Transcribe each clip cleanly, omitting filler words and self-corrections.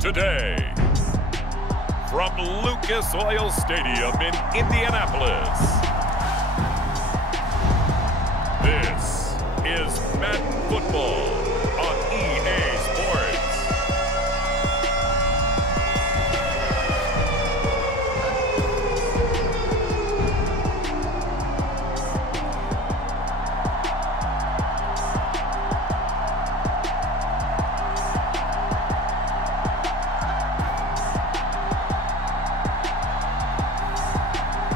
today. From Lucas Oil Stadium in Indianapolis, this is Madden Football on EA Sports.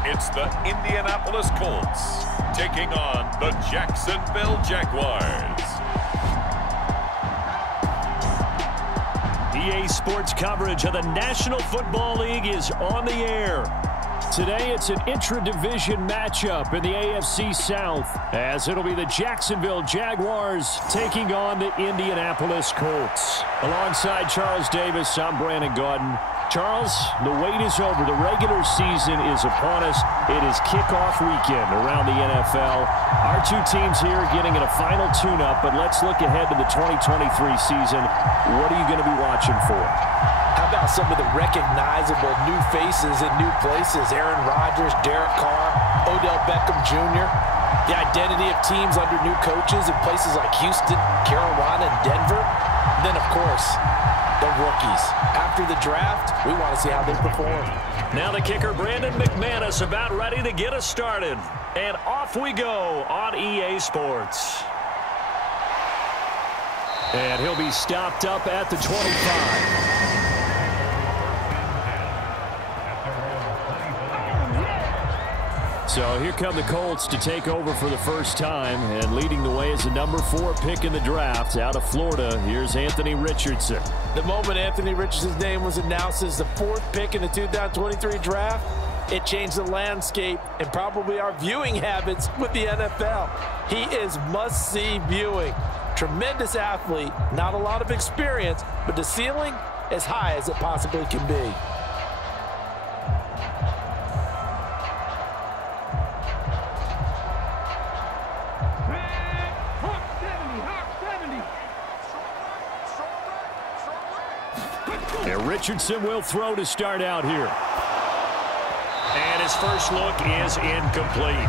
It's the Indianapolis Colts taking on the Jacksonville Jaguars. EA Sports coverage of the National Football League is on the air. Today, it's an intra-division matchup in the AFC South, as it'll be the Jacksonville Jaguars taking on the Indianapolis Colts. Alongside Charles Davis, I'm Brandon Gaudin. Charles, the wait is over. The regular season is upon us. It is kickoff weekend around the NFL. Our two teams here getting in a final tune-up, but let's look ahead to the 2023 season. What are you going to be watching for? How about some of the recognizable new faces in new places? Aaron Rodgers, Derek Carr, Odell Beckham Jr. The identity of teams under new coaches in places like Houston, Carolina, and Denver. And then, of course, the rookies. After the draft, we want to see how they perform. Now the kicker, Brandon McManus, about ready to get us started. And off we go on EA Sports. And he'll be stopped up at the 25. So here come the Colts to take over for the first time, and leading the way is the number 4 pick in the draft out of Florida. Here's Anthony Richardson. The moment Anthony Richardson's name was announced as the 4th pick in the 2023 draft, it changed the landscape and probably our viewing habits with the NFL. He is must-see viewing. Tremendous athlete, not a lot of experience, but the ceiling as high as it possibly can be. And Richardson will throw to start out here. And his first look is incomplete.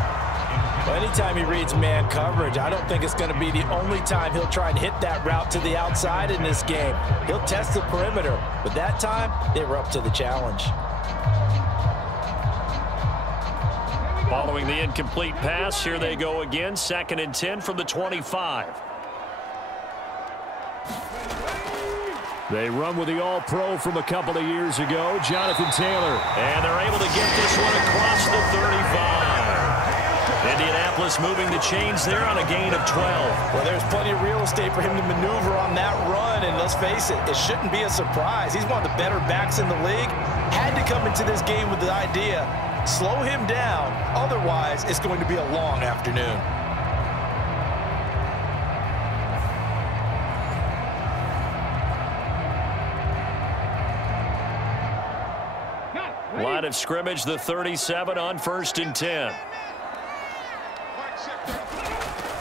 Well, anytime he reads man coverage, I don't think it's going to be the only time he'll try and hit that route to the outside in this game. He'll test the perimeter, but that time, they were up to the challenge. Following the incomplete pass, here they go again. 2nd and 10 from the 25. They run with the All-Pro from a couple of years ago, Jonathan Taylor. And they're able to get this one across the 35. Indianapolis moving the chains there on a gain of 12. Well, there's plenty of real estate for him to maneuver on that run, and let's face it, it shouldn't be a surprise. He's one of the better backs in the league. Had to come into this game with the idea, slow him down, otherwise it's going to be a long afternoon. Line of scrimmage, the 37 on 1st and 10.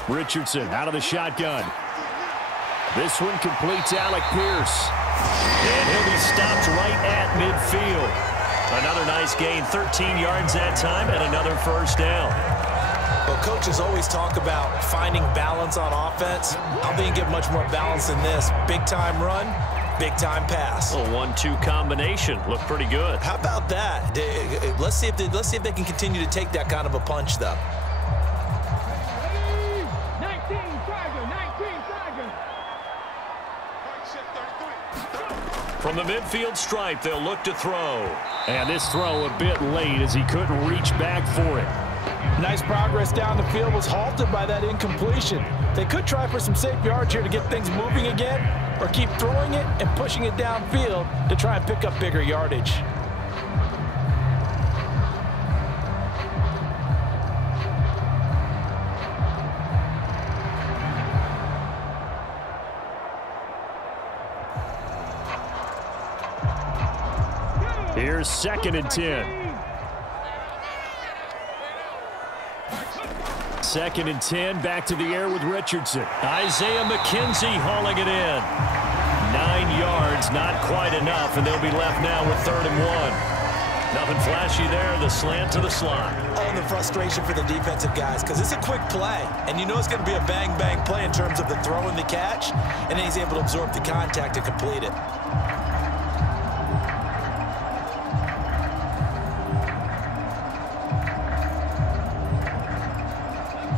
Richardson out of the shotgun. This one completes Alec Pierce. And he'll be stopped right at midfield. Another nice gain, 13 yards that time, and another first down. Well, coaches always talk about finding balance on offense. I don't think you get much more balance than this. Big-time run, big-time pass. A 1-2 combination. Looked pretty good. How about that? Let's see if they can continue to take that kind of a punch, though. 19 Tiger. From the midfield stripe, they'll look to throw. And this throw a bit late as he couldn't reach back for it. Nice progress down the field was halted by that incompletion. They could try for some safe yards here to get things moving again, or keep throwing it and pushing it downfield to try and pick up bigger yardage. Here's 2nd and 10. 2nd and 10, back to the air with Richardson. Isaiah McKenzie hauling it in. 9 yards, not quite enough, and they'll be left now with 3rd and 1. Nothing flashy there, the slant to the slot. Oh, and the frustration for the defensive guys, because it's a quick play, and you know it's going to be a bang-bang play in terms of the throw and the catch, and then he's able to absorb the contact and complete it.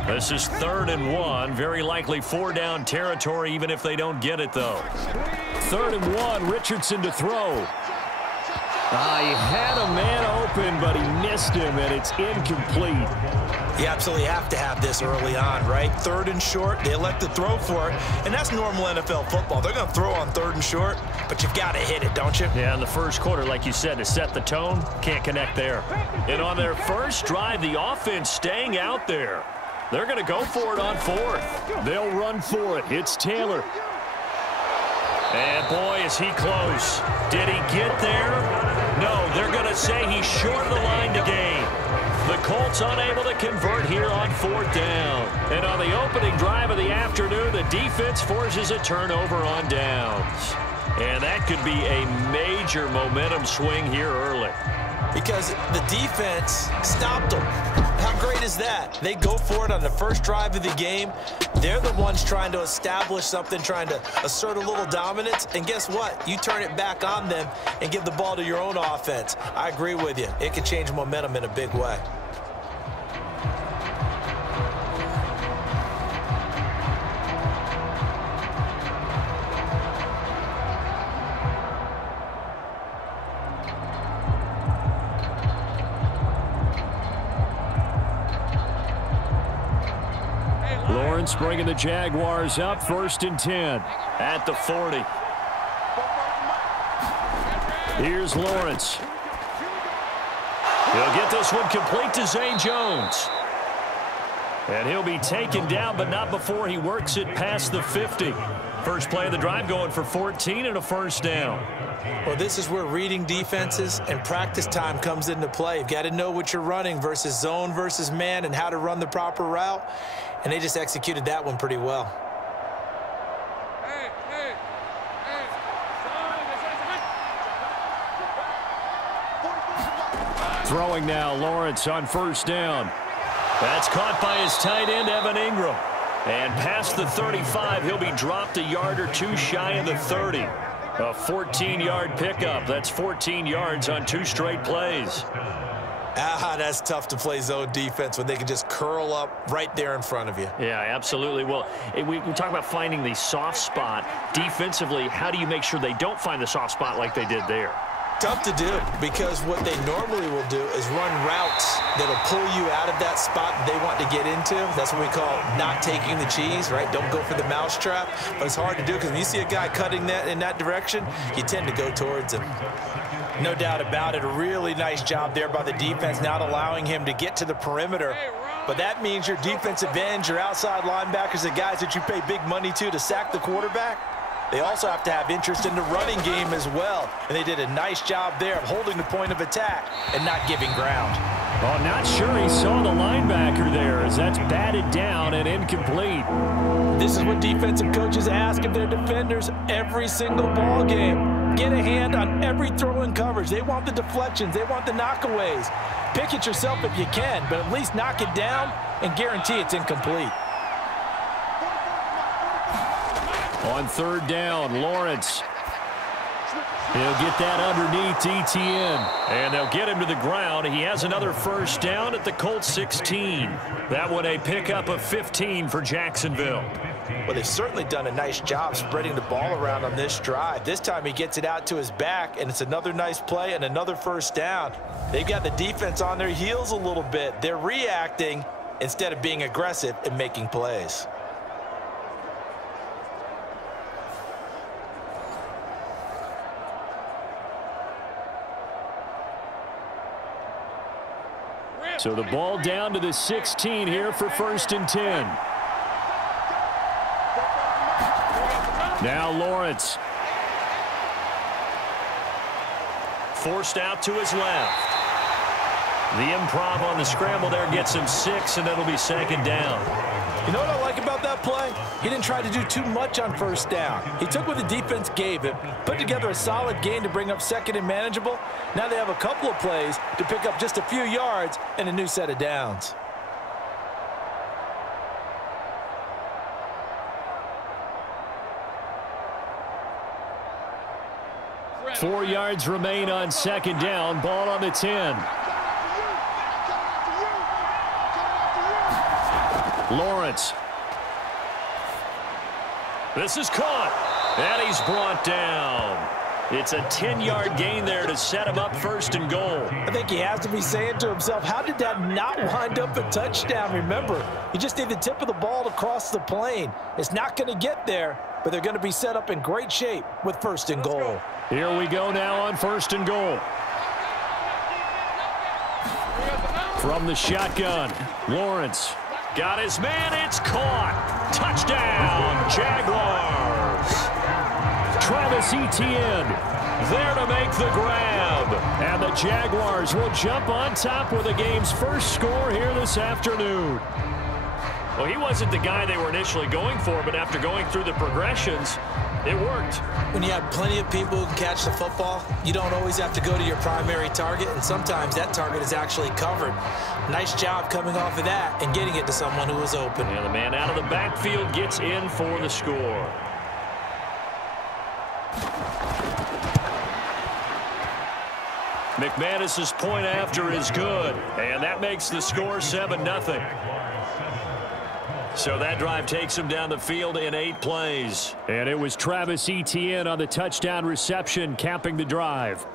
This is 3rd and 1, very likely 4-down territory, even if they don't get it, though. 3rd and 1, Richardson to throw. He had a man open, but he missed him, and it's incomplete. You absolutely have to have this early on, right? 3rd and short, they elect to throw for it, and that's normal NFL football. They're going to throw on 3rd and short, but you've got to hit it, don't you? Yeah, in the first quarter, like you said, to set the tone, can't connect there. And on their first drive, the offense staying out there. They're going to go for it on 4th. They'll run for it. It's Taylor. And, boy, is he close. Did he get there? No, they're going to say he's short of the line to gain. The Colts unable to convert here on 4th down. And on the opening drive of the afternoon, the defense forces a turnover on downs. And that could be a major momentum swing here early. Because the defense stopped them. How great is that? They go for it on the first drive of the game. They're the ones trying to establish something, trying to assert a little dominance. And guess what? You turn it back on them and give the ball to your own offense. I agree with you. It could change momentum in a big way. Lawrence bringing the Jaguars up, 1st and 10 at the 40. Here's Lawrence. He'll get this one complete to Zay Jones. And he'll be taken down, but not before he works it past the 50. First play of the drive going for 14 and a 1st down. Well, this is where reading defenses and practice time comes into play. You've got to know what you're running versus zone versus man and how to run the proper route. And they just executed that one pretty well. Throwing now, Lawrence on 1st down. That's caught by his tight end, Evan Ingram. And past the 35, he'll be dropped a yard or two shy of the 30. A 14-yard pickup. That's 14 yards on 2 straight plays. That's tough to play zone defense when they can just curl up right there in front of you. Yeah, absolutely. Well, we talk about finding the soft spot. Defensively, how do you make sure they don't find the soft spot like they did there? Tough to do, because what they normally will do is run routes that'll pull you out of that spot they want to get into. That's what we call not taking the cheese, right? Don't go for the mousetrap. But it's hard to do because when you see a guy cutting that in that direction, you tend to go towards him. No doubt about it. A really nice job there by the defense, not allowing him to get to the perimeter. But that means your defensive ends, your outside linebackers, the guys that you pay big money to sack the quarterback, they also have to have interest in the running game as well. And they did a nice job there of holding the point of attack and not giving ground. Oh, not sure he saw the linebacker there as that's batted down and incomplete. This is what defensive coaches ask of their defenders every single ball game. Get a hand on every throw in coverage. They want the deflections. They want the knockaways. Pick it yourself if you can, but at least knock it down and guarantee it's incomplete. On 3rd down, Lawrence. He'll get that underneath ETN. And they'll get him to the ground. He has another 1st down at the Colts 16. That one a pickup of 15 for Jacksonville. Well, they've certainly done a nice job spreading the ball around on this drive. This time he gets it out to his back, and it's another nice play and another 1st down. They've got the defense on their heels a little bit. They're reacting instead of being aggressive and making plays. So the ball down to the 16 here for 1st and 10. Now Lawrence. Forced out to his left. The improv on the scramble there gets him 6, and it'll be 2nd down. You know what I like about that play? He didn't try to do too much on first down. He took what the defense gave him, put together a solid gain to bring up second and manageable. Now they have a couple of plays to pick up just a few yards and a new set of downs. Four yards remain on second down. Ball on the 10. Lawrence. This is caught. And he's brought down. It's a 10-yard gain there to set him up first and goal. I think he has to be saying to himself, how did that not wind up a touchdown? Remember, you just need the tip of the ball to cross the plane. It's not going to get there, but they're going to be set up in great shape with first and goal. Here we go now on first and goal. From the shotgun, Lawrence got his man. It's caught. Touchdown, Jaguars. Travis Etienne there to make the grab. And the Jaguars will jump on top with the game's first score here this afternoon. Well, he wasn't the guy they were initially going for, but after going through the progressions, it worked. When you have plenty of people who can catch the football, you don't always have to go to your primary target, and sometimes that target is actually covered. Nice job coming off of that and getting it to someone who was open. And the man out of the backfield gets in for the score. McManus's point after is good, and that makes the score 7-0. So that drive takes him down the field in 8 plays. And it was Travis Etienne on the touchdown reception capping the drive.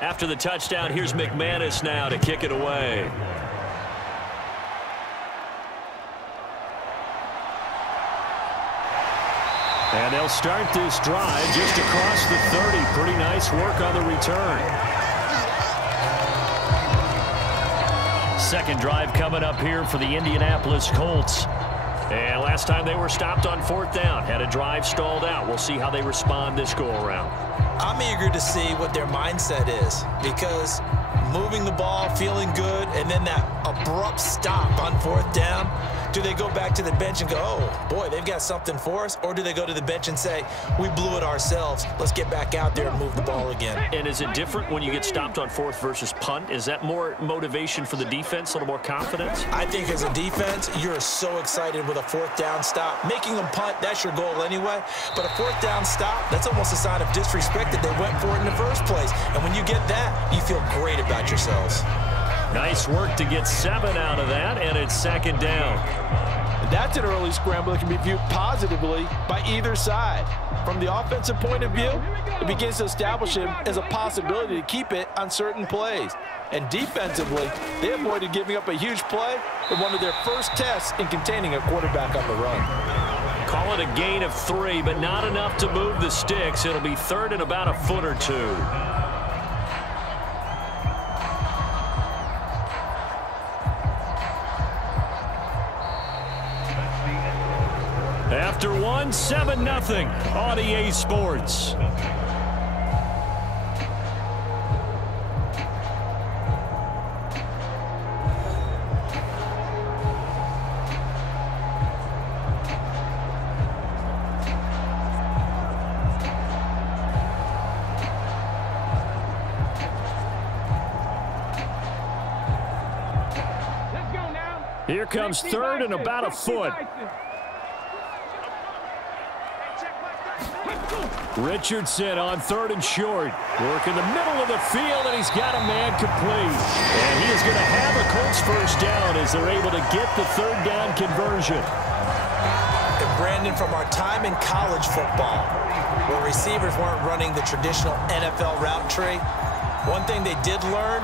After the touchdown, here's McManus now to kick it away. And they'll start this drive just across the 30. Pretty nice work on the return. Second drive coming up here for the Indianapolis Colts. And last time they were stopped on 4th down. Had a drive stalled out. We'll see how they respond this go-around. I'm eager to see what their mindset is, because moving the ball, feeling good, and then that abrupt stop on 4th down, do they go back to the bench and go, oh, boy, they've got something for us? Or do they go to the bench and say, we blew it ourselves, let's get back out there and move the ball again? And is it different when you get stopped on 4th versus punt? Is that more motivation for the defense, a little more confidence? I think as a defense, you're so excited with a 4th down stop. Making them punt, that's your goal anyway. But a 4th down stop, that's almost a sign of disrespect that they went for it in the first place. And when you get that, you feel great about yourselves. Nice work to get 7 out of that, and it's 2nd down. That's an early scramble that can be viewed positively by either side. From the offensive point of view, it begins to establish him as a possibility to keep it on certain plays. And defensively, they avoided giving up a huge play in one of their first tests in containing a quarterback on the run. Call it a gain of 3, but not enough to move the sticks. It'll be 3rd and about a foot or 2. After 1, 7-0 on EA Sports. Here comes 3rd and about a foot. Richardson on 3rd and short. Work in the middle of the field, and he's got a man complete. And he is going to have a Colts first down as they're able to get the 3rd down conversion. And Brandon, from our time in college football, where receivers weren't running the traditional NFL route tree, one thing they did learn,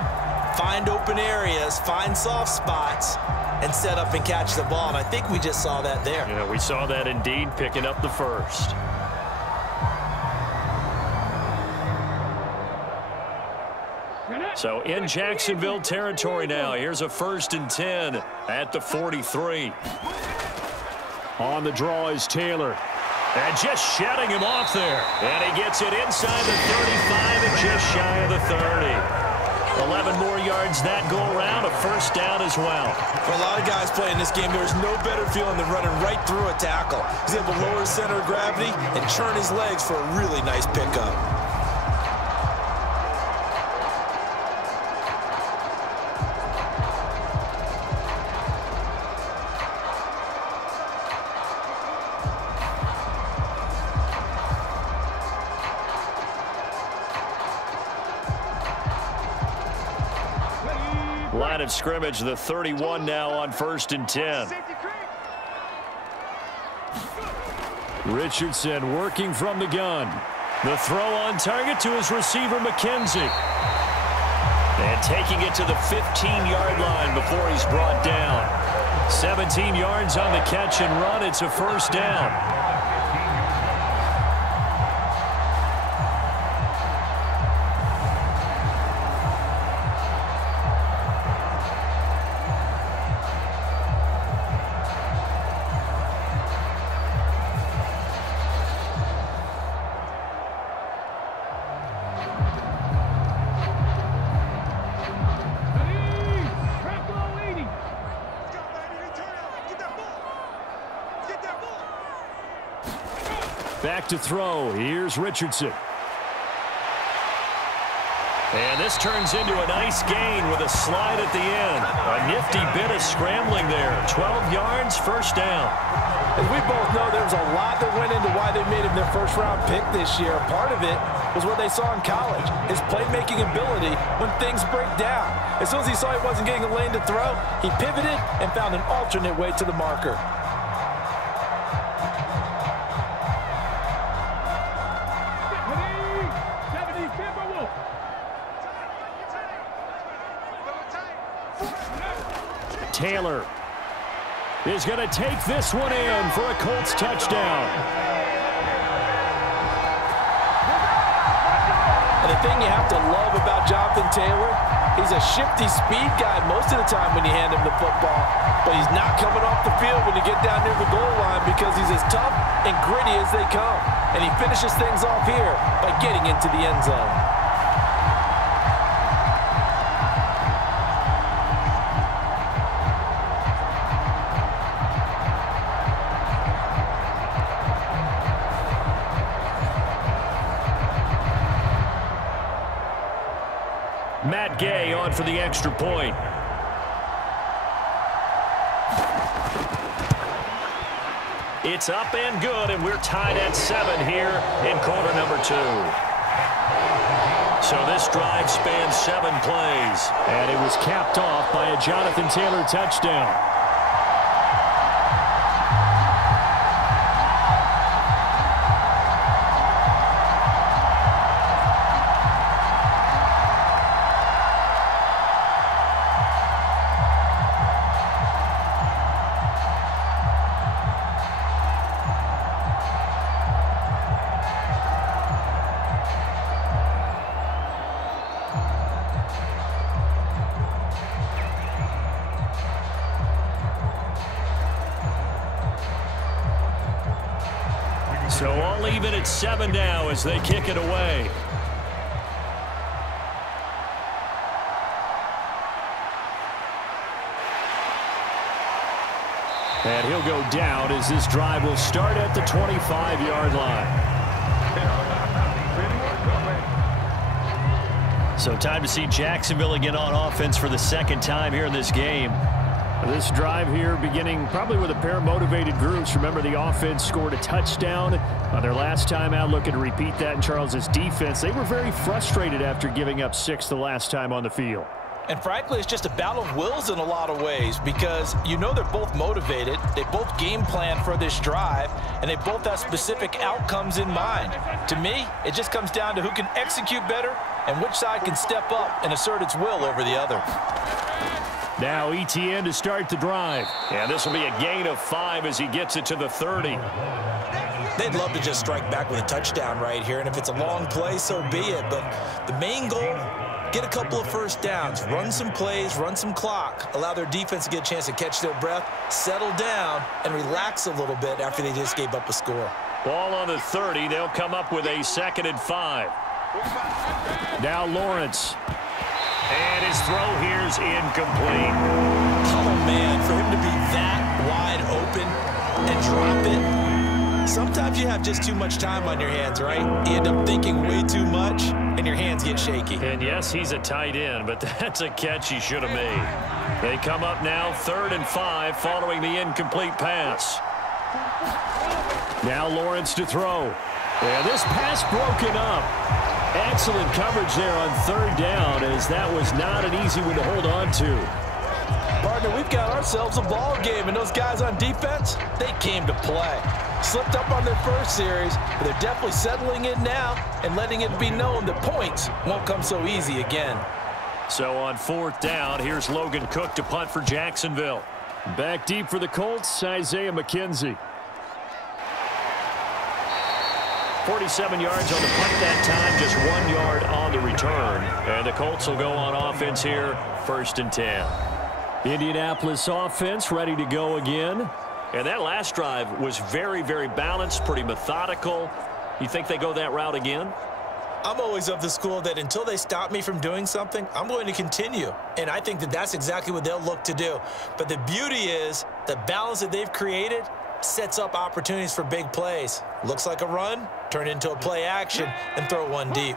find open areas, find soft spots, and set up and catch the ball. And I think we just saw that there. Yeah, we saw that indeed, picking up the first. So in Jacksonville territory now. Here's a 1st and 10 at the 43. On the draw is Taylor. And just shutting him off there. And he gets it inside the 35 and just shy of the 30. 11 more yards that go around, a 1st down as well. For a lot of guys playing this game, there's no better feeling than running right through a tackle. He's able to lower his center of gravity and churn his legs for a really nice pickup. Line of scrimmage, the 31 now on 1st and 10. Richardson working from the gun. The throw on target to his receiver, McKenzie. And taking it to the 15-yard line before he's brought down. 17 yards on the catch and run. It's a 1st down. Back to throw. Here's Richardson. And this turns into a nice gain with a slide at the end. A nifty bit of scrambling there. 12 yards, 1st down. As we both know, there was a lot that went into why they made him their 1st-round pick this year. Part of it was what they saw in college, his playmaking ability when things break down. As soon as he saw he wasn't getting a lane to throw, he pivoted and found an alternate way to the marker. Taylor is going to take this one in for a Colts touchdown. And the thing you have to love about Jonathan Taylor, he's a shifty speed guy most of the time when you hand him the football. But he's not coming off the field when you get down near the goal line because he's as tough and gritty as they come. And he finishes things off here by getting into the end zone. Matt Gay on for the extra point. It's up and good, and we're tied at 7 here in quarter number 2. So this drive spans 7 plays. And it was capped off by a Jonathan Taylor touchdown. So all even at 7 now as they kick it away. And he'll go down as this drive will start at the 25-yard line. So time to see Jacksonville again on offense for the 2nd time here in this game. This drive here beginning probably with a pair of motivated groups. Remember, the offense scored a touchdown on their last time out, looking to repeat that in Charles's defense. They were very frustrated after giving up 6 the last time on the field. And frankly, it's just a battle of wills in a lot of ways because you know they're both motivated. They both game plan for this drive, and they both have specific outcomes in mind. To me, it just comes down to who can execute better and which side can step up and assert its will over the other. Now ETN to start the drive. And this will be a gain of 5 as he gets it to the 30. They'd love to just strike back with a touchdown right here, and if it's a long play, so be it. But the main goal, get a couple of first downs, run some plays, run some clock, allow their defense to get a chance to catch their breath, settle down, and relax a little bit after they just gave up a score. Ball on the 30. They'll come up with a 2nd and 5. Now Lawrence. And his throw here's incomplete. Oh, man, for him to be that wide open and drop it. Sometimes you have just too much time on your hands, right? You end up thinking way too much, and your hands get shaky. And yes, he's a tight end, but that's a catch he should have made. They come up now 3rd and 5 following the incomplete pass. Now Lawrence to throw. Yeah, this pass broken up. Excellent coverage there on 3rd down, as that was not an easy one to hold on to. Partner, we've got ourselves a ball game, and those guys on defense, they came to play. Slipped up on their first series, but they're definitely settling in now and letting it be known that points won't come so easy again. So on 4th down, here's Logan Cook to punt for Jacksonville. Back deep for the Colts, Isaiah McKenzie. 47 yards on the punt that time, just 1 yard on the return. And the Colts will go on offense here, 1st and 10. Indianapolis offense ready to go again. And that last drive was very, very balanced, pretty methodical. You think they go that route again? I'm always of the school that until they stop me from doing something, I'm going to continue. And I think that that's exactly what they'll look to do. But the beauty is the balance that they've created sets up opportunities for big plays. Looks like a run, turn it into a play action, and throw one deep.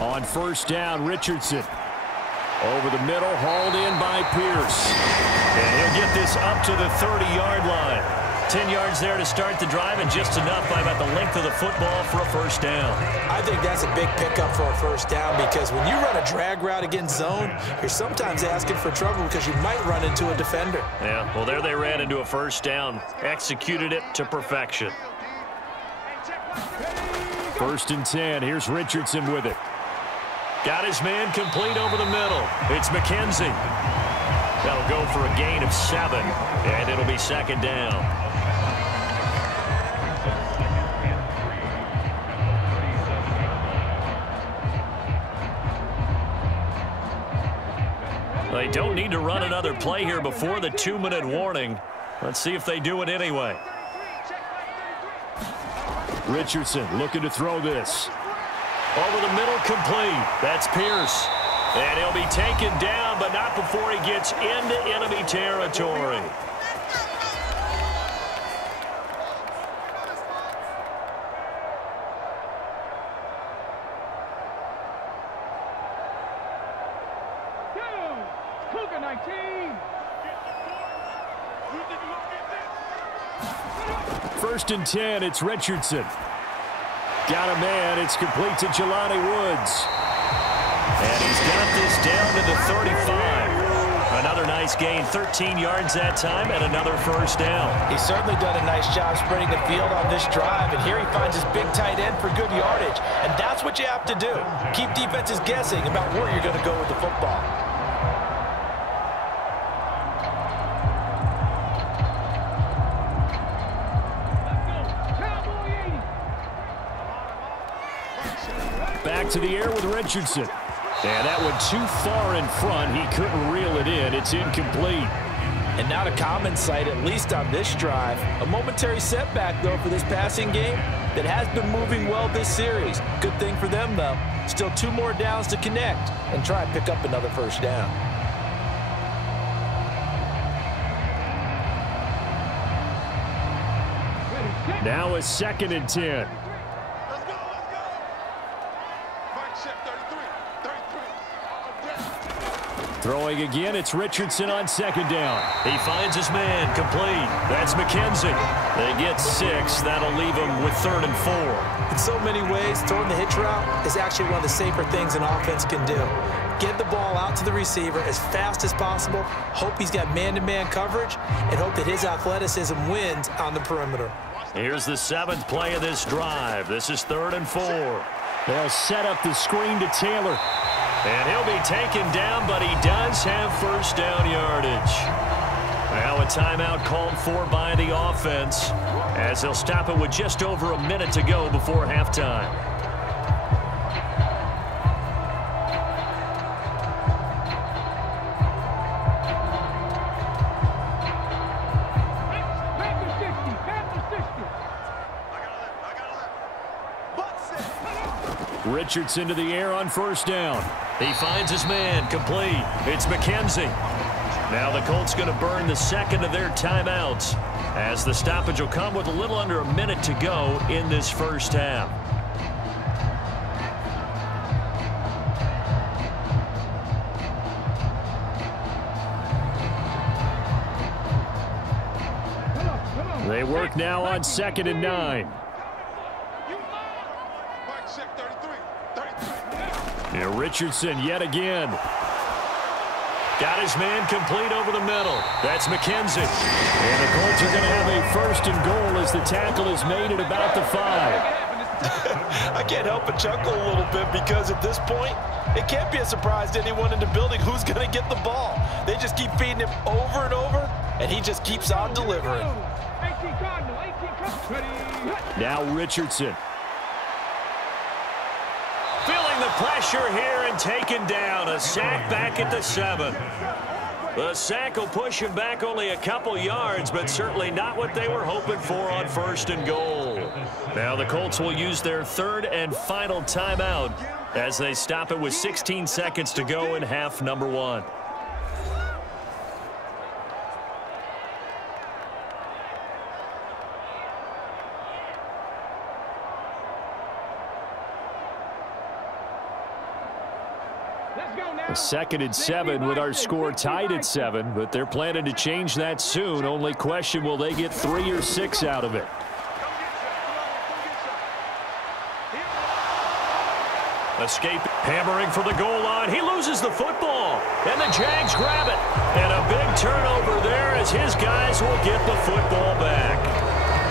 On 1st down, Richardson. Over the middle, hauled in by Pierce. And he'll get this up to the 30-yard line. 10 yards there to start the drive, and just enough by about the length of the football for a 1st down. I think that's a big pickup for a 1st down, because when you run a drag route against zone, you're sometimes asking for trouble because you might run into a defender. Yeah, well, there they ran into a 1st down. Executed it to perfection. 1st and 10. Here's Richardson with it. Got his man complete over the middle. It's McKenzie. That'll go for a gain of 7, and it'll be 2nd down. They don't need to run another play here before the 2-minute warning. Let's see if they do it anyway. Richardson looking to throw this. Over the middle, complete. That's Pierce. And he'll be taken down, but not before he gets into enemy territory. First and 10, it's Richardson. Got a man, it's complete to Jelani Woods. And he's got this down to the 35. Another nice gain, 13 yards that time, and another 1st down. He's certainly done a nice job spreading the field on this drive, and here he finds his big tight end for good yardage. And that's what you have to do. Keep defenses guessing about where you're going to go with the football. Back to the air with Richardson. And that one too far in front. He couldn't reel it in. It's incomplete. And not a common sight, at least on this drive. A momentary setback, though, for this passing game that has been moving well this series. Good thing for them, though. Still 2 more downs to connect and try and pick up another 1st down. Now a 2nd and 10. Throwing again, it's Richardson on 2nd down. He finds his man, complete. That's McKenzie. They get 6. That'll leave him with 3rd and 4. In so many ways, throwing the hitch route is actually one of the safer things an offense can do. Get the ball out to the receiver as fast as possible, hope he's got man-to-man coverage, and hope that his athleticism wins on the perimeter. Here's the 7th play of this drive. This is 3rd and 4. They'll set up the screen to Taylor. And he'll be taken down, but he does have first down yardage. Now a timeout called for by the offense, as they'll stop it with just over a minute to go before halftime. Richardson to the air on first down. He finds his man, complete. It's McKenzie. Now the Colts going to burn the second of their timeouts, as the stoppage will come with a little under a minute to go in this first half. They work now on 2nd and 9. Here Richardson yet again. Got his man complete over the middle. That's McKenzie. And the Colts are going to have a 1st and goal as the tackle is made at about the 5. I can't help but chuckle a little bit, because at this point, it can't be a surprise to anyone in the building who's going to get the ball. They just keep feeding him over and over, and he just keeps on delivering. Now Richardson. Feeling the pressure here and taken down. A sack back at the 7. The sack will push him back only a couple yards, but certainly not what they were hoping for on 1st and goal. Now the Colts will use their 3rd and final timeout as they stop it with 16 seconds to go in half number 1. Second and 7 with our score tied at 7, but they're planning to change that soon. Only question, will they get 3 or 6 out of it? Escape, hammering for the goal line. He loses the football, and the Jags grab it. And a big turnover there as his guys will get the football back.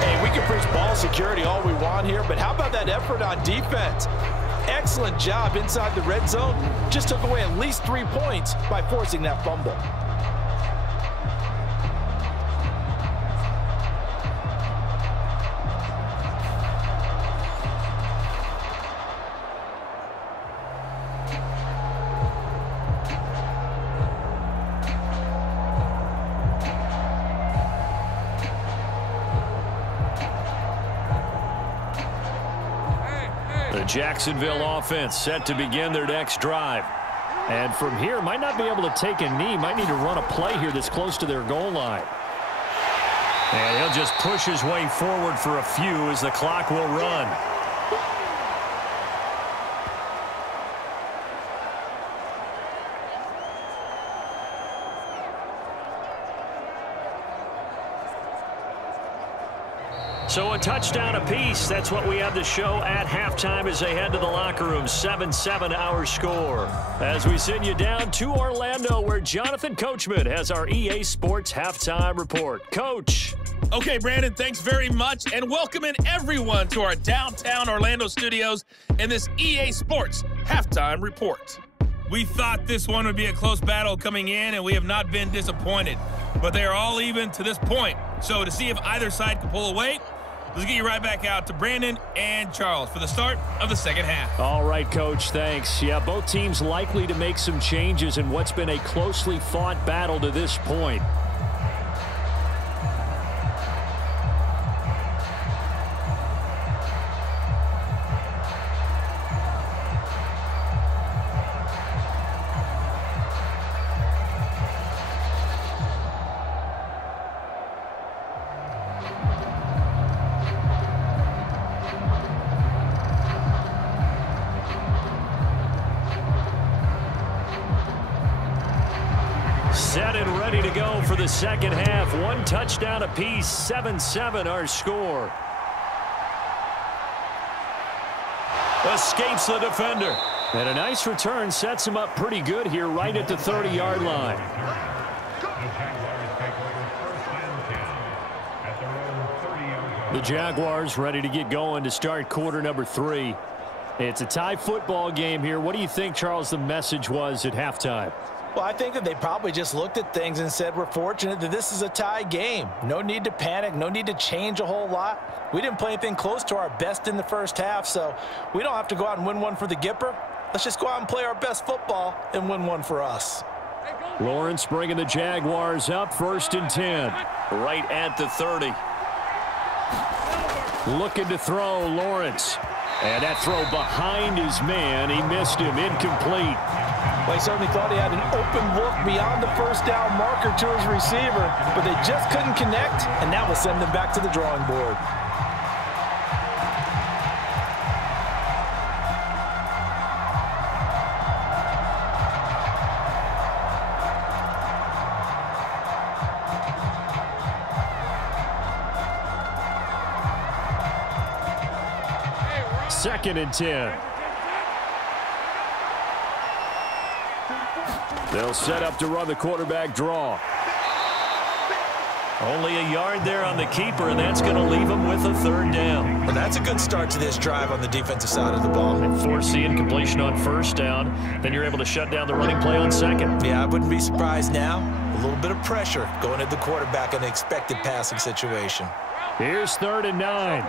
Hey, we can preach ball security all we want here, but how about that effort on defense? Excellent job inside the red zone. Just took away at least 3 points by forcing that fumble. Jacksonville offense set to begin their next drive. And from here, might not be able to take a knee. Might need to run a play here that's close to their goal line. And he'll just push his way forward for a few as the clock will run. So a touchdown apiece. That's what we have to show at halftime as they head to the locker room. 7-7 our score. As we send you down to Orlando, where Jonathan Coachman has our EA Sports halftime report. Coach. Okay, Brandon, thanks very much, and welcome in everyone to our downtown Orlando studios in this EA Sports halftime report. We thought this one would be a close battle coming in, and we have not been disappointed. But they are all even to this point. So to see if either side can pull away, let's get you right back out to Brandon and Charles for the start of the second half. All right, Coach, thanks. Yeah, both teams likely to make some changes in what's been a closely fought battle to this point. Set and ready to go for the second half. 1 touchdown apiece, 7-7 our score. Escapes the defender. And a nice return sets him up pretty good here right at the 30-yard line. The Jaguars ready to get going to start quarter number 3. It's a tie football game here. What do you think, Charles, the message was at halftime? Well, I think that they probably just looked at things and said, we're fortunate that this is a tie game. No need to panic. No need to change a whole lot. We didn't play anything close to our best in the first half, so we don't have to go out and win one for the Gipper. Let's just go out and play our best football and win one for us. Lawrence bringing the Jaguars up, 1st and 10. Right at the 30. Looking to throw, Lawrence. And that throw behind his man. He missed him, incomplete. Well, he certainly thought he had an open look beyond the first down marker to his receiver, but they just couldn't connect, and that will send them back to the drawing board. Second and 10. They'll set up to run the quarterback draw. Only a yard there on the keeper, and that's going to leave him with a 3rd down. Well, that's a good start to this drive on the defensive side of the ball. And force the incompletion on 1st down. Then you're able to shut down the running play on 2nd. Yeah, I wouldn't be surprised now. A little bit of pressure going at the quarterback in an expected passing situation. Here's 3rd and 9.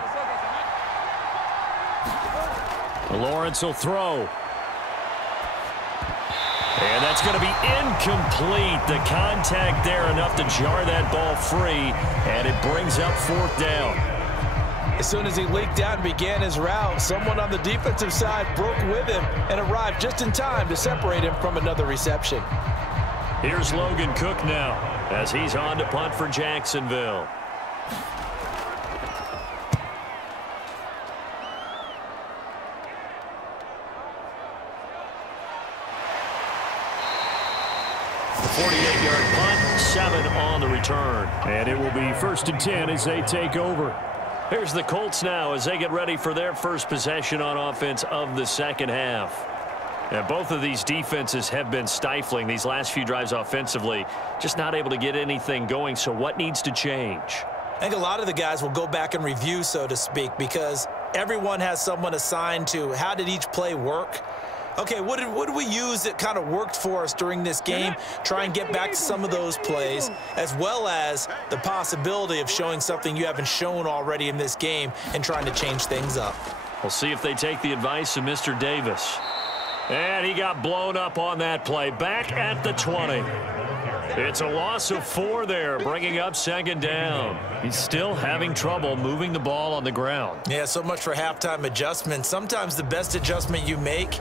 Lawrence will throw. And that's going to be incomplete. The contact there enough to jar that ball free, and it brings up 4th down. As soon as he leaked out and began his route, someone on the defensive side broke with him and arrived just in time to separate him from another reception. Here's Logan Cook now as he's on to punt for Jacksonville. A 48-yard punt, 7 on the return. And it will be 1st and 10 as they take over. Here's the Colts now as they get ready for their first possession on offense of the 2nd half. And both of these defenses have been stifling these last few drives offensively, just not able to get anything going. So what needs to change? I think a lot of the guys will go back and review, so to speak, because everyone has someone assigned to how did each play work. Okay, what did we use that kind of worked for us during this game? Try and get back to some of those plays, as well as the possibility of showing something you haven't shown already in this game and trying to change things up. We'll see if they take the advice of Mr. Davis. And he got blown up on that play. Back at the 20. It's a loss of 4 there, bringing up 2nd down. He's still having trouble moving the ball on the ground. Yeah, so much for halftime adjustments. Sometimes the best adjustment you make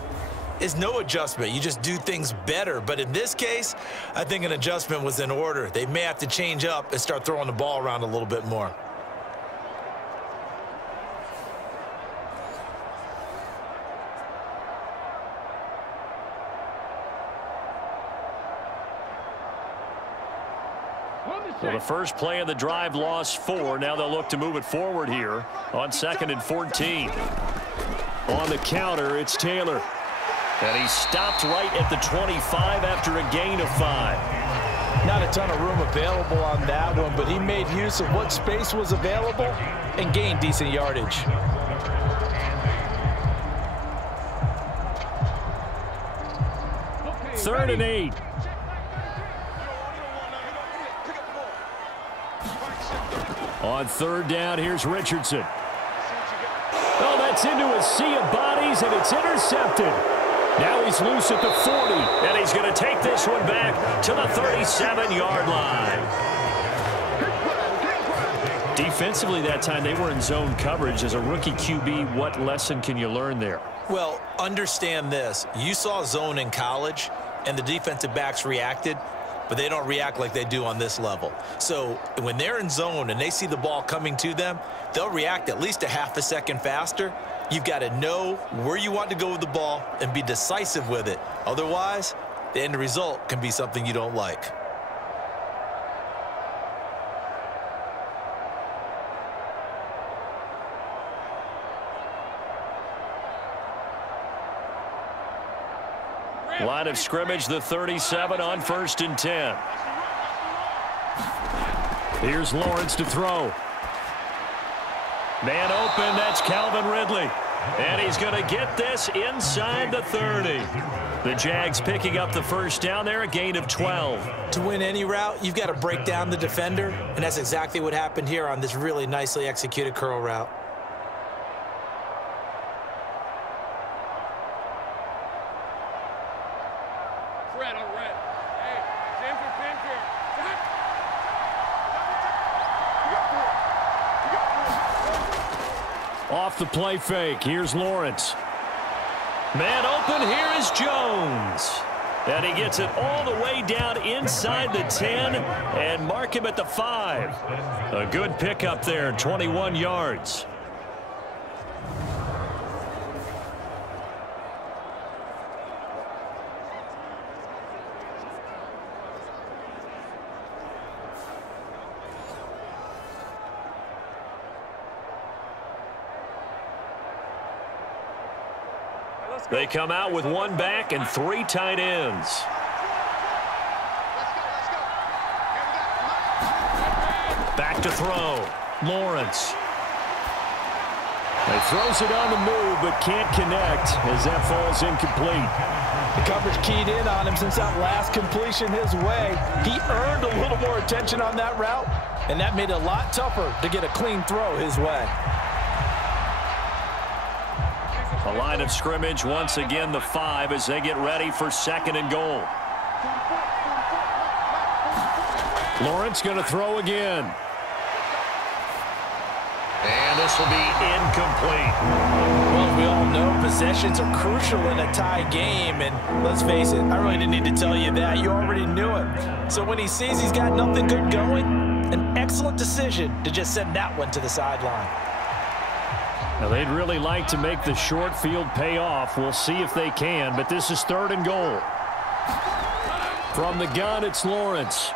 is no adjustment. You just do things better. But in this case, I think an adjustment was in order. They may have to change up and start throwing the ball around a little bit more. So the first play of the drive lost 4. Now they'll look to move it forward here on 2nd and 14. On the counter, it's Taylor. And he stopped right at the 25 after a gain of 5. Not a ton of room available on that one, but he made use of what space was available and gained decent yardage. Third and 8. On 3rd down, here's Richardson. Oh, that's into a sea of bodies, and it's intercepted. Now he's loose at the 40. And he's going to take this one back to the 37-yard line. Defensively that time, they were in zone coverage. As a rookie QB, what lesson can you learn there? Well, understand this. You saw zone in college, and the defensive backs reacted, but they don't react like they do on this level. So when they're in zone and they see the ball coming to them, they'll react at least a half a second faster. You've got to know where you want to go with the ball and be decisive with it. Otherwise, the end result can be something you don't like. Line of scrimmage, the 37 on 1st and 10. Here's Lawrence to throw. Man open, that's Calvin Ridley. And he's going to get this inside the 30. The Jags picking up the first down there, a gain of 12. To win any route, you've got to break down the defender, and that's exactly what happened here on this really nicely executed curl route. Off the play fake, here's Lawrence. Man open, here is Jones. And he gets it all the way down inside the 10 and mark him at the 5. A good pickup there, 21 yards. They come out with one back and 3 tight ends. Back to throw. Lawrence. He throws it on the move but can't connect as that falls incomplete. The coverage keyed in on him since that last completion his way. He earned a little more attention on that route, and that made it a lot tougher to get a clean throw his way. A line of scrimmage, once again the 5 as they get ready for 2nd and goal. Lawrence going to throw again. And this will be incomplete. Well, we all know possessions are crucial in a tie game, and let's face it, I really didn't need to tell you that. You already knew it. So when he sees he's got nothing good going, an excellent decision to just send that one to the sideline. Now, they'd really like to make the short field pay off. We'll see if they can, but this is 3rd and goal. From the gun, it's Lawrence.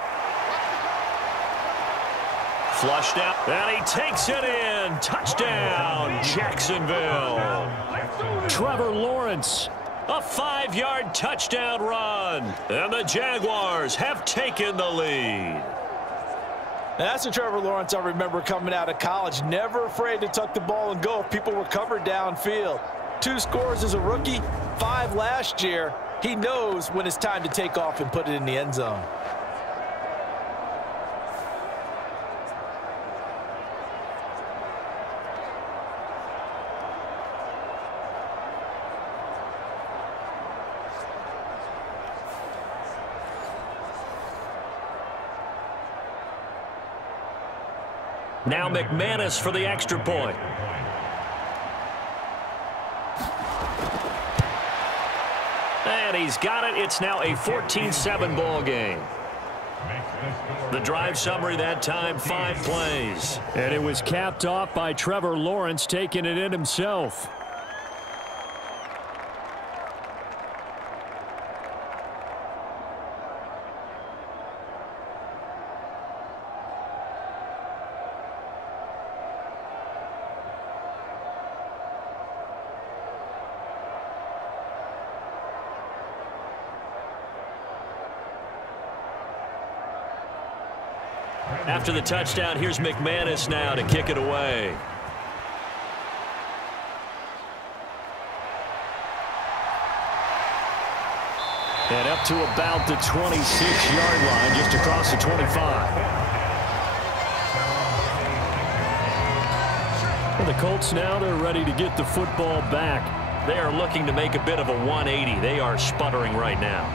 Flushed out, and he takes it in. Touchdown, Jacksonville. Trevor Lawrence, a 5-yard touchdown run, and the Jaguars have taken the lead. That's a Trevor Lawrence I remember coming out of college. Never afraid to tuck the ball and go if people were covered downfield. 2 scores as a rookie, 5 last year. He knows when it's time to take off and put it in the end zone. Now McManus for the extra point. And he's got it. It's now a 14-7 ball game. The drive summary that time, 5 plays. And it was capped off by Trevor Lawrence taking it in himself. After the touchdown, here's McManus now to kick it away. And up to about the 26-yard line, just across the 25. And the Colts now, they're ready to get the football back. They are looking to make a bit of a 180. They are sputtering right now.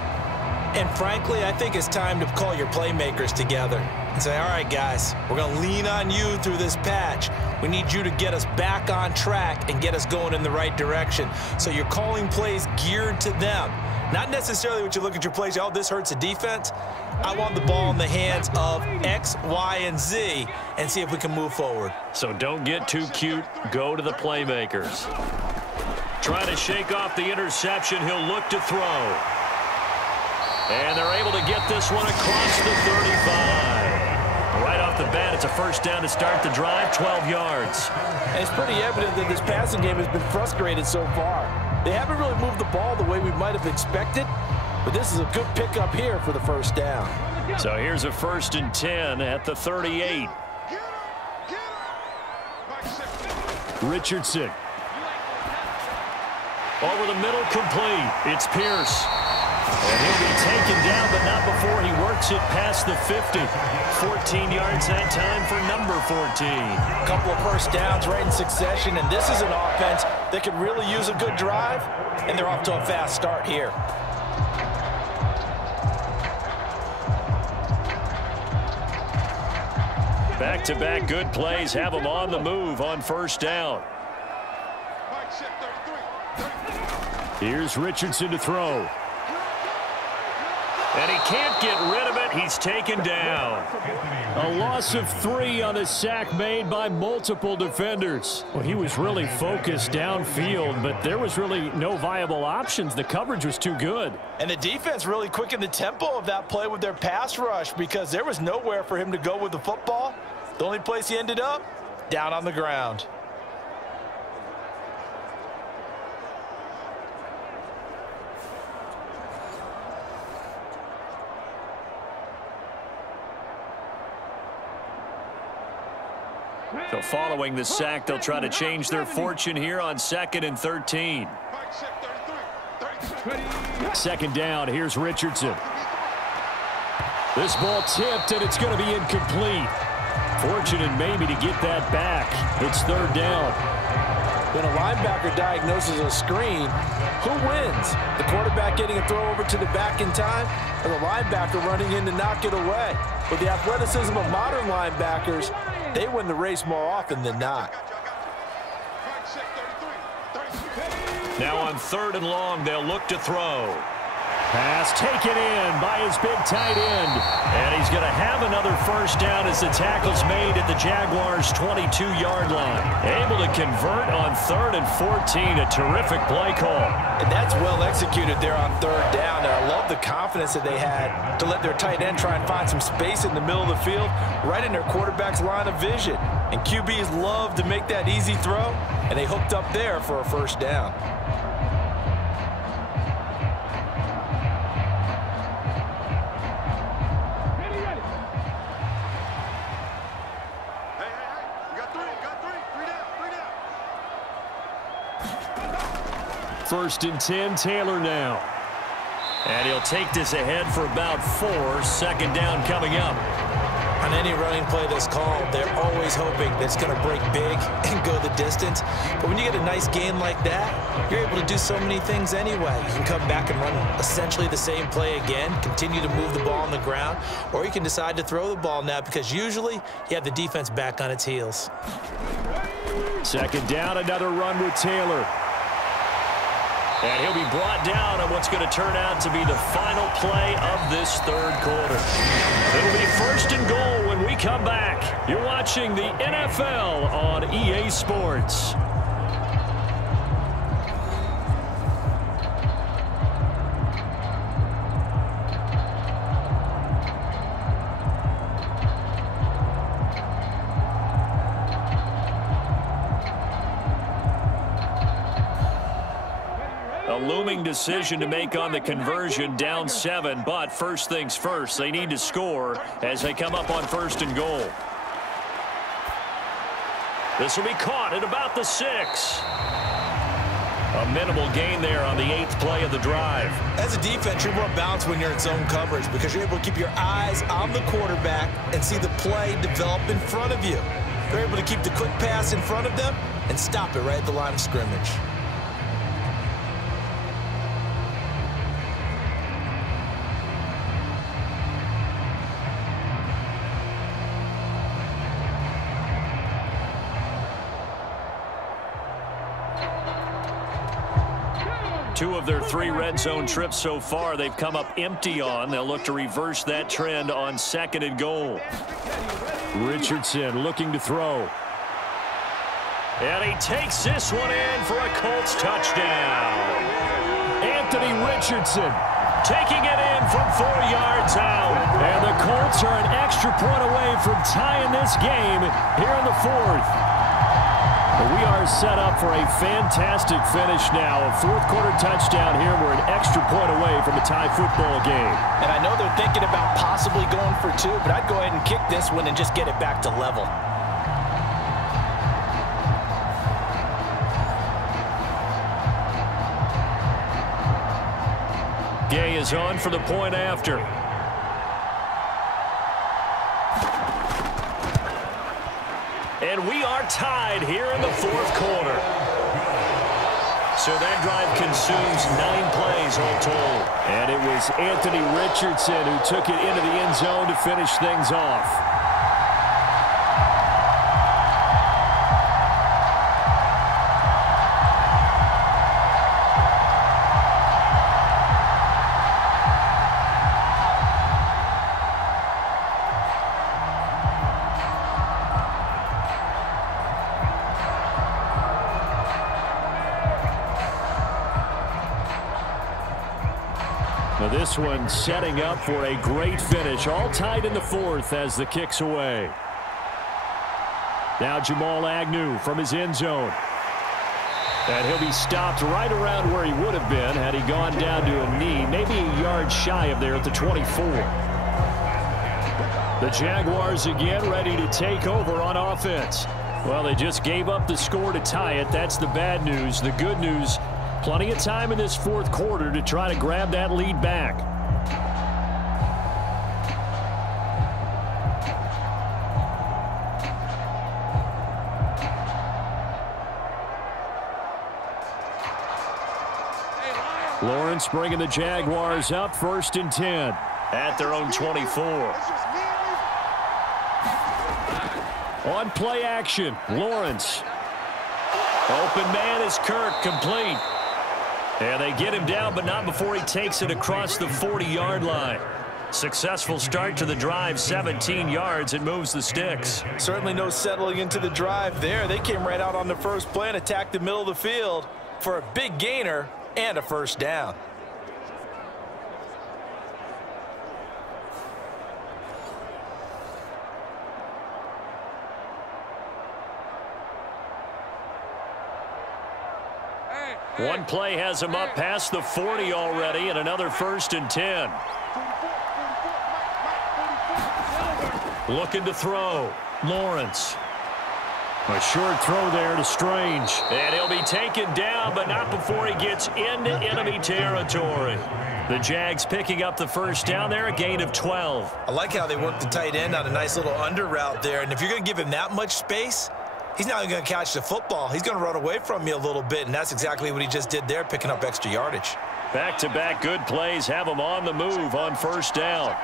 And frankly, I think it's time to call your playmakers together and say, all right, guys, we're going to lean on you through this patch. We need you to get us back on track and get us going in the right direction. So you're calling plays geared to them. Not necessarily what you look at your plays, oh, this hurts the defense. I want the ball in the hands of X, Y, and Z and see if we can move forward. So don't get too cute. Go to the playmakers. Trying to shake off the interception. He'll look to throw. And they're able to get this one across the 35. Right off the bat, it's a first down to start the drive, 12 yards. And it's pretty evident that this passing game has been frustrated so far. They haven't really moved the ball the way we might have expected, but this is a good pickup here for the first down. So here's a 1st and 10 at the 38. Over the middle, complete. It's Pierce. And he'll be taken down, but not before he works it past the 50. 14 yards that time for number 14. A couple of first downs right in succession, and this is an offense that could really use a good drive, and they're off to a fast start here. Back-to-back good plays have them on the move on first down. Here's Richardson to throw. And he can't get rid of it. He's taken down. A loss of 3 on a sack made by multiple defenders. Well, he was really focused downfield, but there was really no viable options. The coverage was too good. And the defense really quickened the tempo of that play with their pass rush because there was nowhere for him to go with the football. The only place he ended up, down on the ground. So following the sack, they'll try to change their fortune here on 2nd and 13. Second down, here's Richardson. This ball tipped, and it's going to be incomplete. Fortunate maybe to get that back. It's 3rd down. When a linebacker diagnoses a screen, who wins? The quarterback getting a throw over to the back in time, or the linebacker running in to knock it away? With the athleticism of modern linebackers, they win the race more often than not. Now on 3rd and long, they'll look to throw. Pass taken in by his big tight end. And he's going to have another first down as the tackle's made at the Jaguars' 22-yard line. Able to convert on 3rd and 14. A terrific play call. And that's well executed there on 3rd down. And I love the confidence that they had to let their tight end try and find some space in the middle of the field, right in their quarterback's line of vision. And QBs love to make that easy throw, and they hooked up there for a first down. First and 10, Taylor now. And he'll take this ahead for about 4. 2nd down coming up. On any running play that's called, they're always hoping that it's going to break big and go the distance. But when you get a nice gain like that, you're able to do so many things anyway. You can come back and run essentially the same play again, continue to move the ball on the ground, or you can decide to throw the ball now because usually you have the defense back on its heels. 2nd down, another run with Taylor. And he'll be brought down on what's going to turn out to be the final play of this 3rd quarter. It'll be 1st and goal when we come back. You're watching the NFL on EA Sports. A looming decision to make on the conversion, down 7, but first things first, they need to score as they come up on 1st and goal. This will be caught at about the 6. A minimal gain there on the 8th play of the drive. As a defense, you're more balanced when you're in zone coverage because you're able to keep your eyes on the quarterback and see the play develop in front of you. You're able to keep the quick pass in front of them and stop it right at the line of scrimmage. Two of their 3 red zone trips so far, they've come up empty on. They'll look to reverse that trend on 2nd and goal. Richardson looking to throw. And he takes this one in for a Colts touchdown. Anthony Richardson taking it in from 4 yards out. And the Colts are an extra point away from tying this game here in the 4th. We are set up for a fantastic finish now. A 4th quarter touchdown here. We're an extra point away from a tie football game. And I know they're thinking about possibly going for 2, but I'd go ahead and kick this one and just get it back to level. Gay is on for the point after. And we are tied here in the fourth quarter. So that drive consumes 9 plays all told. And it was Anthony Richardson who took it into the end zone to finish things off. This one setting up for a great finish. All tied in the fourth as the kick's away. Now Jamal Agnew from his end zone. And he'll be stopped right around where he would have been had he gone down to a knee, maybe a yard shy of there at the 24. The Jaguars again ready to take over on offense. Well, they just gave up the score to tie it. That's the bad news. The good news, plenty of time in this fourth quarter to try to grab that lead back. Lawrence bringing the Jaguars up, 1st and 10 at their own 24. On play action, Lawrence. Open man is Kirk, complete. And they get him down, but not before he takes it across the 40-yard line. Successful start to the drive, 17 yards. It moves the sticks. Certainly no settling into the drive there. They came right out on the first play and attacked the middle of the field for a big gainer and a first down. One play has him up past the 40 already, and another 1st and 10. Looking to throw. Lawrence. A short throw there to Strange. And he'll be taken down, but not before he gets into enemy territory. The Jags picking up the first down there, a gain of 12. I like how they worked the tight end on a nice little under route there. And if you're going to give him that much space, he's not going to catch the football. He's going to run away from you a little bit, and that's exactly what he just did there, picking up extra yardage. Back-to-back good plays have him on the move on first down.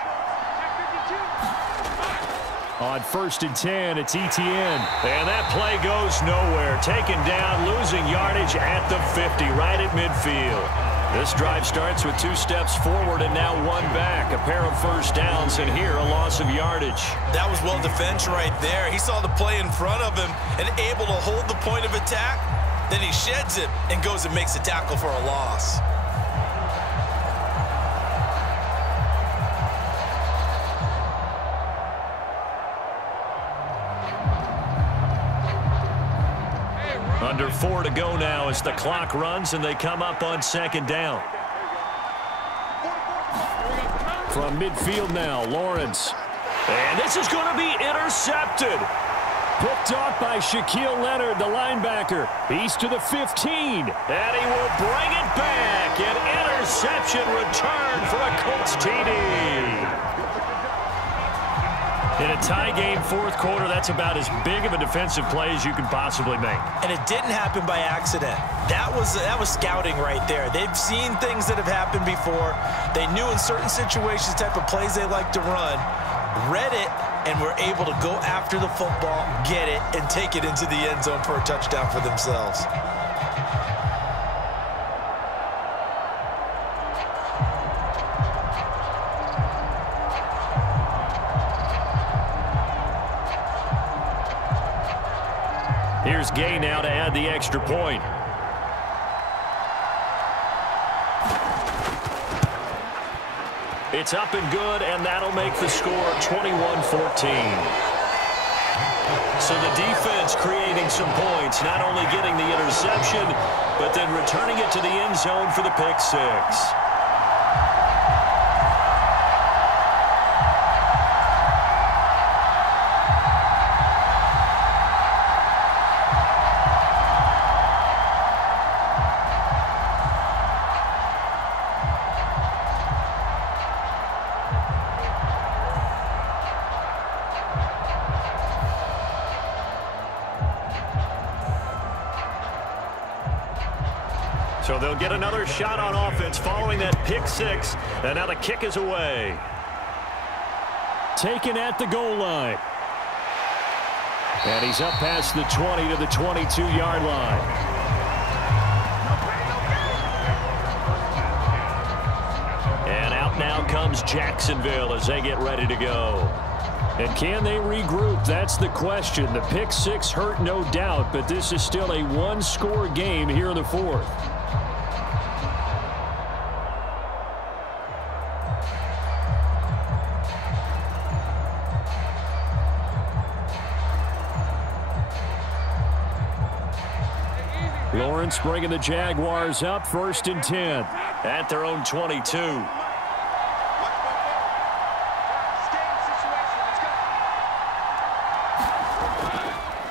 On 1st and 10, it's ETN. And that play goes nowhere. Taken down, losing yardage at the 50, right at midfield. This drive starts with 2 steps forward and now 1 back. A pair of first downs, and here a loss of yardage. That was well defense right there. He saw the play in front of him and able to hold the point of attack. Then he sheds it and goes and makes a tackle for a loss. Under 4 to go now as the clock runs and they come up on 2nd down. From midfield now, Lawrence. And this is going to be intercepted. Picked off by Shaquille Leonard, the linebacker. He's to the 15. And he will bring it back. An interception return for a Colts TD. In a tie game, 4th quarter, that's about as big of a defensive play as you can possibly make. And it didn't happen by accident. That was scouting right there. They've seen things that have happened before. They knew in certain situations the type of plays they like to run, read it, and were able to go after the football, get it, and take it into the end zone for a touchdown for themselves. Here's Gay now to add the extra point. It's up and good, and that'll make the score 21-14. So the defense creating some points, not only getting the interception, but then returning it to the end zone for the pick 6. So they'll get another shot on offense following that pick six. And now the kick is away. Taken at the goal line. And he's up past the 20 to the 22-yard line. And out now comes Jacksonville as they get ready to go. And can they regroup? That's the question. The pick six hurt, no doubt, but this is still a one-score game here in the fourth. Lawrence bringing the Jaguars up, 1st and 10. At their own 22.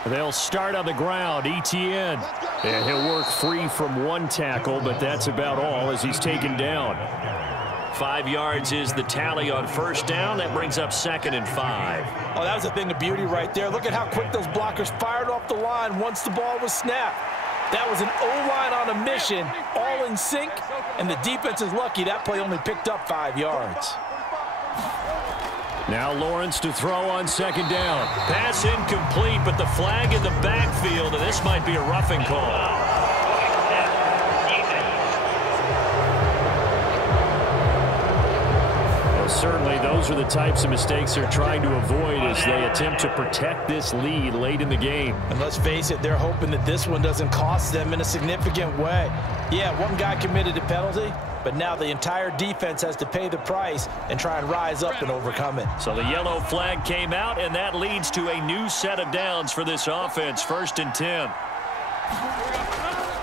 They'll start on the ground. ETN. And he'll work free from one tackle, but that's about all as he's taken down. 5 yards is the tally on first down. That brings up 2nd and 5. Oh, that was a thing of beauty right there. Look at how quick those blockers fired off the line once the ball was snapped. That was an O-line on a mission, all in sync, and the defense is lucky that play only picked up 5 yards. Now Lawrence to throw on 2nd down. Pass incomplete, but the flag in the backfield, and this might be a roughing call. Certainly, those are the types of mistakes they're trying to avoid as they attempt to protect this lead late in the game. And let's face it, they're hoping that this one doesn't cost them in a significant way. Yeah, one guy committed a penalty, but now the entire defense has to pay the price and try and rise up and overcome it. So the yellow flag came out, and that leads to a new set of downs for this offense. 1st and 10.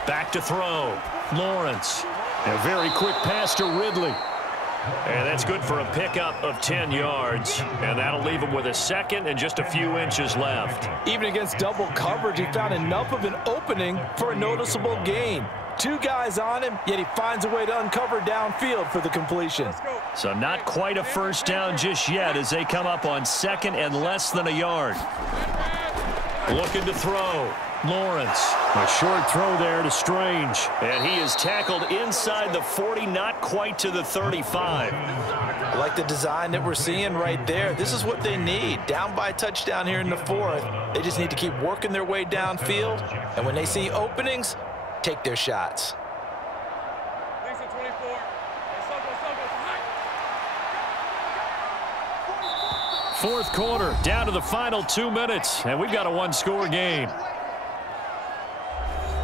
Back to throw. Lawrence. A very quick pass to Ridley. And that's good for a pickup of 10 yards. And that'll leave him with a 2nd and just a few inches left. Even against double coverage, he found enough of an opening for a noticeable gain. 2 guys on him, yet he finds a way to uncover downfield for the completion. So not quite a first down just yet as they come up on 2nd and less than a yard. Looking to throw. Lawrence. A short throw there to Strange. And he is tackled inside the 40, not quite to the 35. I like the design that we're seeing right there. This is what they need. Down by a touchdown here in the 4th. They just need to keep working their way downfield. And when they see openings, take their shots. Fourth quarter, down to the final 2 minutes, and we've got a one-score game.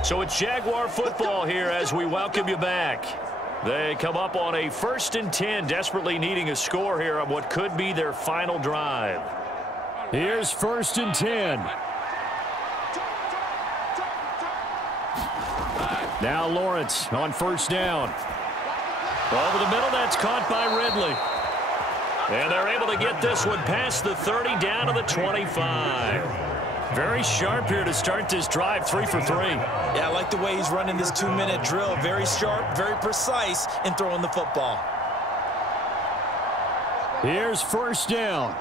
So it's Jaguar football here as we welcome you back. They come up on a 1st and 10, desperately needing a score here on what could be their final drive. Here's 1st and 10. Now Lawrence on 1st down. Over the middle, that's caught by Ridley. And they're able to get this one past the 30 down to the 25. Very sharp here to start this drive, 3 for 3. Yeah, I like the way he's running this 2-minute drill. Very sharp, very precise in throwing the football. Here's 1st down.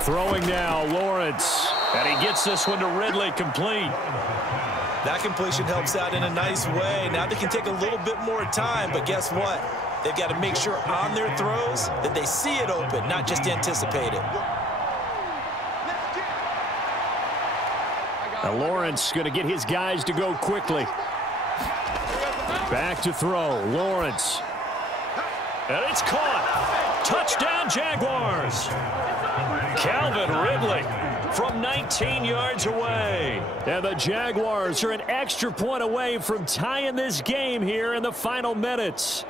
Throwing now, Lawrence. And he gets this one to Ridley, complete. That completion helps out in a nice way. Now they can take a little bit more time, but guess what? They've got to make sure on their throws that they see it open, not just anticipate it. Now Lawrence going to get his guys to go quickly. Back to throw, Lawrence. And it's caught. Touchdown, Jaguars. Calvin Ridley from 19 yards away. And the Jaguars are an extra point away from tying this game here in the final minutes.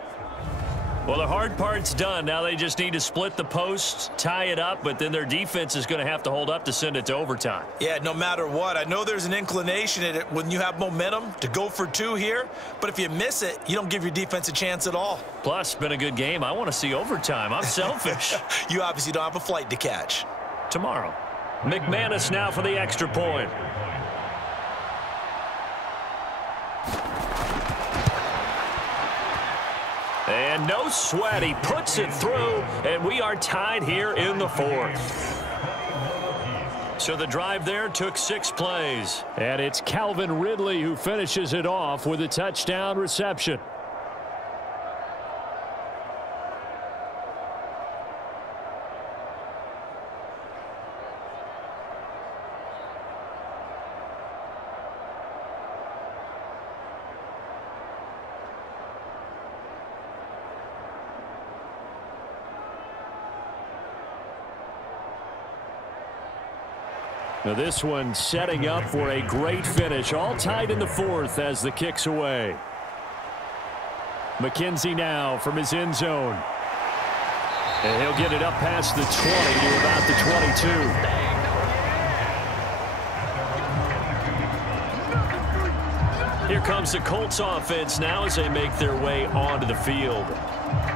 Well, the hard part's done. Now they just need to split the posts, tie it up, but then their defense is going to have to hold up to send it to overtime. Yeah, no matter what. I know there's an inclination in it when you have momentum to go for 2 here, but if you miss it, you don't give your defense a chance at all. Plus, it's been a good game. I want to see overtime. I'm selfish. You obviously don't have a flight to catch. Tomorrow. McManus now for the extra point. And no sweat. He puts it through, and we are tied here in the 4th. So the drive there took 6 plays. And it's Calvin Ridley who finishes it off with a touchdown reception. Now this one setting up for a great finish. All tied in the 4th as the kick's away. McKenzie now from his end zone. And he'll get it up past the 20 to about the 22. Here comes the Colts offense now as they make their way onto the field.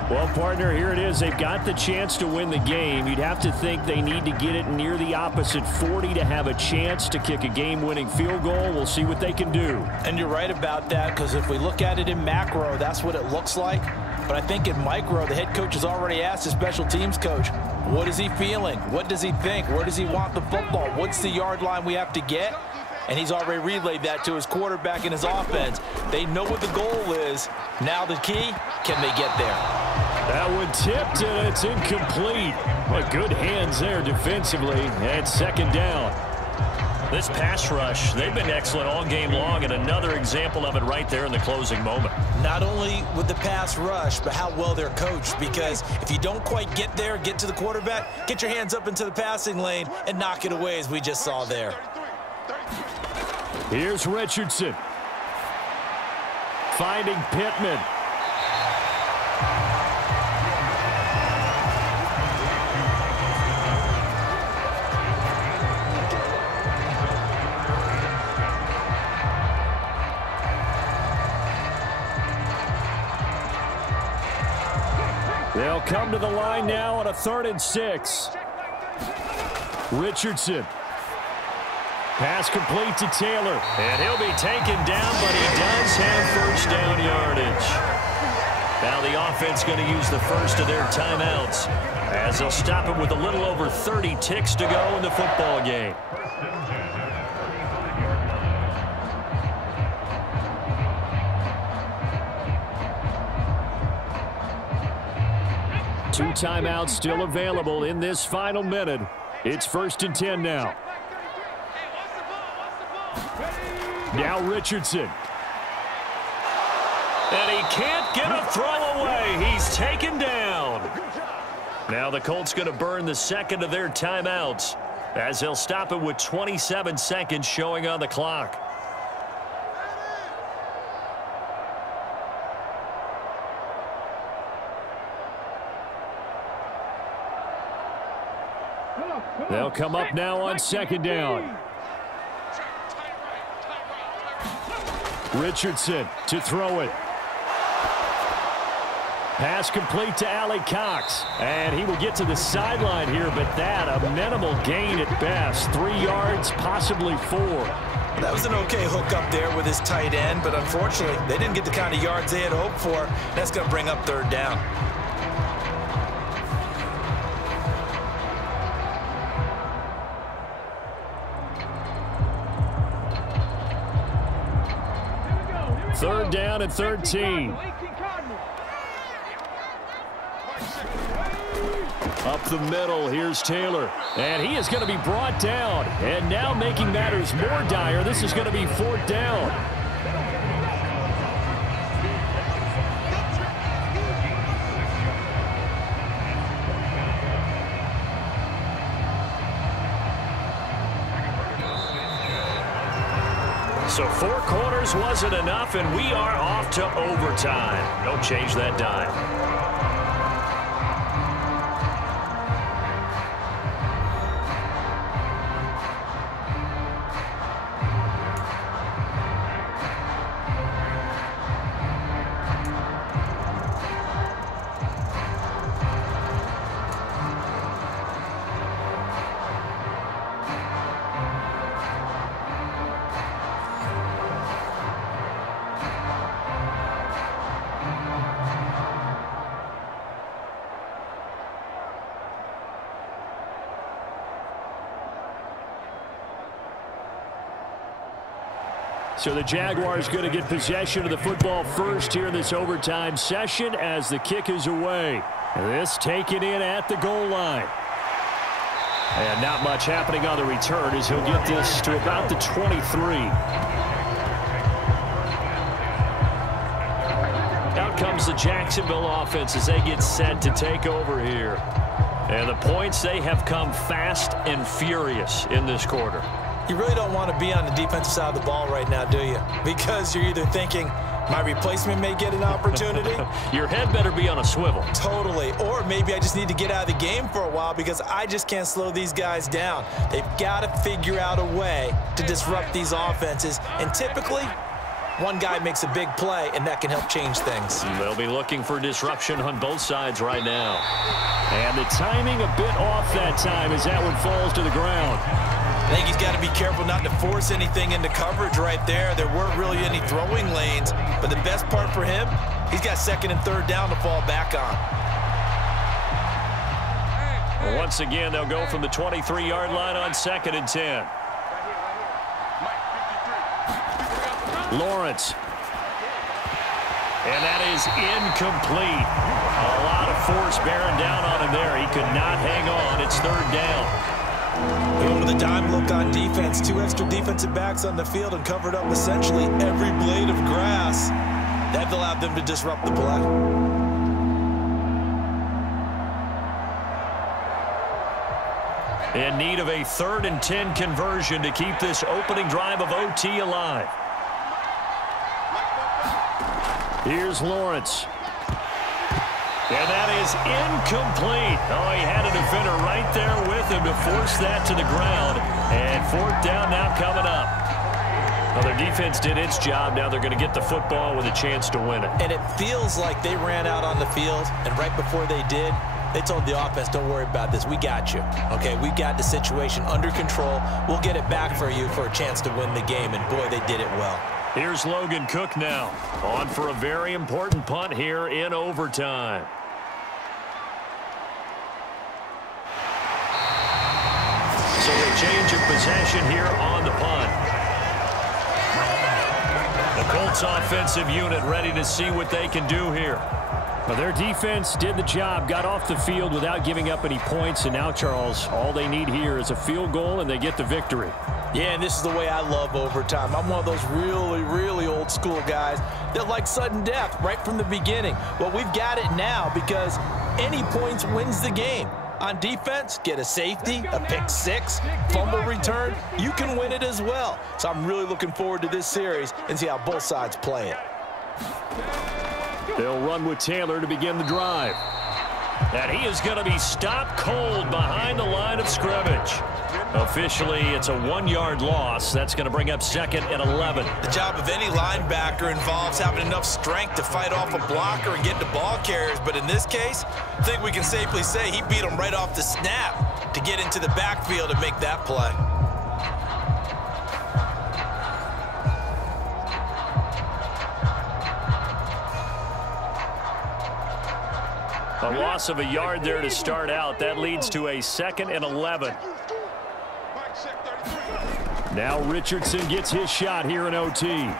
Well, partner, here it is. They've got the chance to win the game. You'd have to think they need to get it near the opposite 40 to have a chance to kick a game-winning field goal. We'll see what they can do. And you're right about that, because if we look at it in macro, that's what it looks like. But I think in micro, the head coach has already asked the special teams coach, what is he feeling? What does he think? Where does he want the football? What's the yard line we have to get? And he's already relayed that to his quarterback and his offense. They know what the goal is. Now the key, can they get there? That one tipped, and it's incomplete. But good hands there defensively, and second down. This pass rush, they've been excellent all game long, and another example of it right there in the closing moment. Not only with the pass rush, but how well they're coached. Because if you don't quite get there, get to the quarterback, get your hands up into the passing lane and knock it away, as we just saw there. Here's Richardson. Finding Pittman. They'll come to the line now on a 3rd and 6. Richardson. Pass complete to Taylor. And he'll be taken down, but he does have first down yardage. Now the offense going to use the first of their timeouts as they'll stop it with a little over 30 ticks to go in the football game. Two timeouts still available in this final minute. It's 1st and 10 now. Now Richardson. And he can't get a throw away. He's taken down. Now the Colts going to burn the second of their timeouts as they'll stop it with 27 seconds showing on the clock. They'll come up now on 2nd down. Richardson to throw it. Pass complete to Allie Cox. And he will get to the sideline here, but that a minimal gain at best. 3 yards, possibly 4. That was an okay hook up there with his tight end, but unfortunately, they didn't get the kind of yards they had hoped for. That's going to bring up 3rd down. Third down and 13. Up the middle, here's Taylor. And he is going to be brought down. And now making matters more dire, this is going to be 4th down. So 4 quarters wasn't enough, and we are off to overtime. Don't change that dime. So the Jaguars going to get possession of the football first here in this overtime session as the kick is away. This taken in at the goal line. And not much happening on the return as he'll get this to about the 23. Out comes the Jacksonville offense as they get set to take over here. And the points, they have come fast and furious in this quarter. You really don't want to be on the defensive side of the ball right now, do you? Because you're either thinking, my replacement may get an opportunity. Your head better be on a swivel. Totally. Or maybe I just need to get out of the game for a while because I just can't slow these guys down. They've got to figure out a way to disrupt these offenses. And typically, one guy makes a big play, and that can help change things. They'll be looking for disruption on both sides right now. And the timing a bit off that time as that one falls to the ground. I think he's got to be careful not to force anything into coverage right there. There weren't really any throwing lanes, but the best part for him, he's got second and third down to fall back on. Well, once again, they'll go from the 23-yard line on 2nd and 10. Lawrence. And that is incomplete. A lot of force bearing down on him there. He could not hang on. It's 3rd down. Going with a dime look on defense. 2 extra defensive backs on the field and covered up essentially every blade of grass. That allowed them to disrupt the play. In need of a 3rd and 10 conversion to keep this opening drive of OT alive. Here's Lawrence. And that is incomplete. Oh, he had a defender right there with him to force that to the ground. And 4th down now coming up. Well, their defense did its job. Now they're going to get the football with a chance to win it. And it feels like they ran out on the field, and right before they did, they told the offense, don't worry about this. We got you. Okay, we got the situation under control. We'll get it back for you for a chance to win the game. And, boy, they did it well. Here's Logan Cook now. On for a very important punt here in overtime. So a change of possession here on the punt. The Colts offensive unit ready to see what they can do here. Well, their defense did the job, got off the field without giving up any points, and now, Charles, all they need here is a field goal, and they get the victory. Yeah, and this is the way I love overtime. I'm one of those really, really old school guys that like sudden death right from the beginning. Well, we've got it now because any points wins the game. On defense, get a safety, a pick 6, fumble return, you can win it as well. So I'm really looking forward to this series and see how both sides play it. They'll run with Taylor to begin the drive. And he is going to be stopped cold behind the line of scrimmage. Officially, it's a 1-yard loss. That's going to bring up 2nd and 11. The job of any linebacker involves having enough strength to fight off a blocker and get to ball carriers. But in this case, I think we can safely say he beat him right off the snap to get into the backfield and make that play. A loss of a yard there to start out. That leads to a 2nd and 11. Now Richardson gets his shot here in OT. Now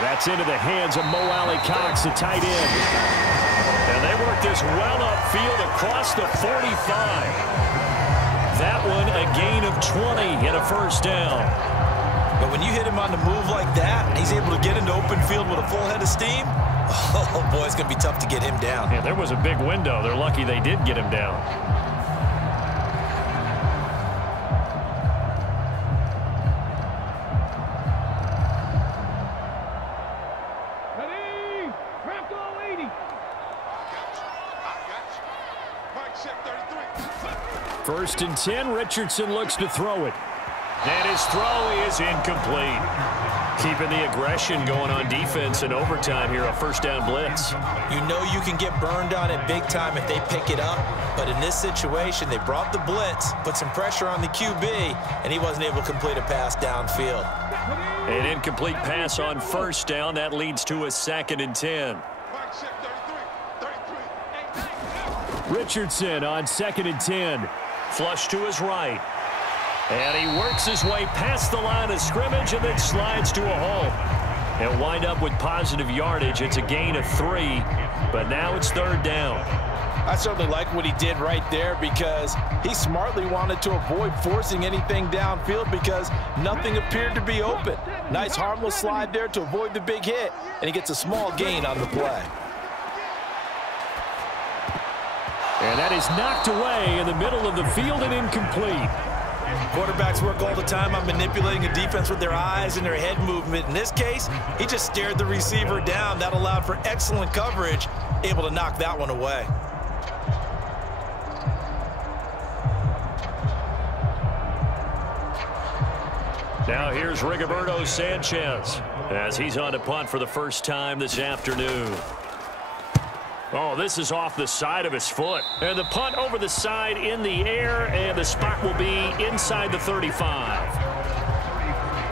that's into the hands of Mo Alley-Cox, the tight end. And they work this well upfield across the 45. That one a gain of 20 and a 1st down. But when you hit him on the move like that, and he's able to get into open field with a full head of steam, oh boy, it's going to be tough to get him down. Yeah, there was a big window. They're lucky they did get him down. Ready? Drop goal 80. First and 10, Richardson looks to throw it. And his throw is incomplete. Keeping the aggression going on defense in overtime here, a 1st down blitz. You know you can get burned on it big time if they pick it up. But in this situation, they brought the blitz, put some pressure on the QB, and he wasn't able to complete a pass downfield. An incomplete pass on 1st down. That leads to a 2nd and 10. Richardson on 2nd and 10. Flush to his right. And he works his way past the line of scrimmage and then slides to a halt. He'll wind up with positive yardage. It's a gain of 3, but now it's 3rd down. I certainly like what he did right there because he smartly wanted to avoid forcing anything downfield because nothing appeared to be open. Nice harmless slide there to avoid the big hit, and he gets a small gain on the play. And that is knocked away in the middle of the field and incomplete. Quarterbacks work all the time on manipulating a defense with their eyes and their head movement. In this case, he just stared the receiver down. That allowed for excellent coverage, able to knock that one away. Now here's Rigoberto Sanchez as he's on to punt for the first time this afternoon. Oh, this is off the side of his foot. And the punt over the side in the air, and the spot will be inside the 35.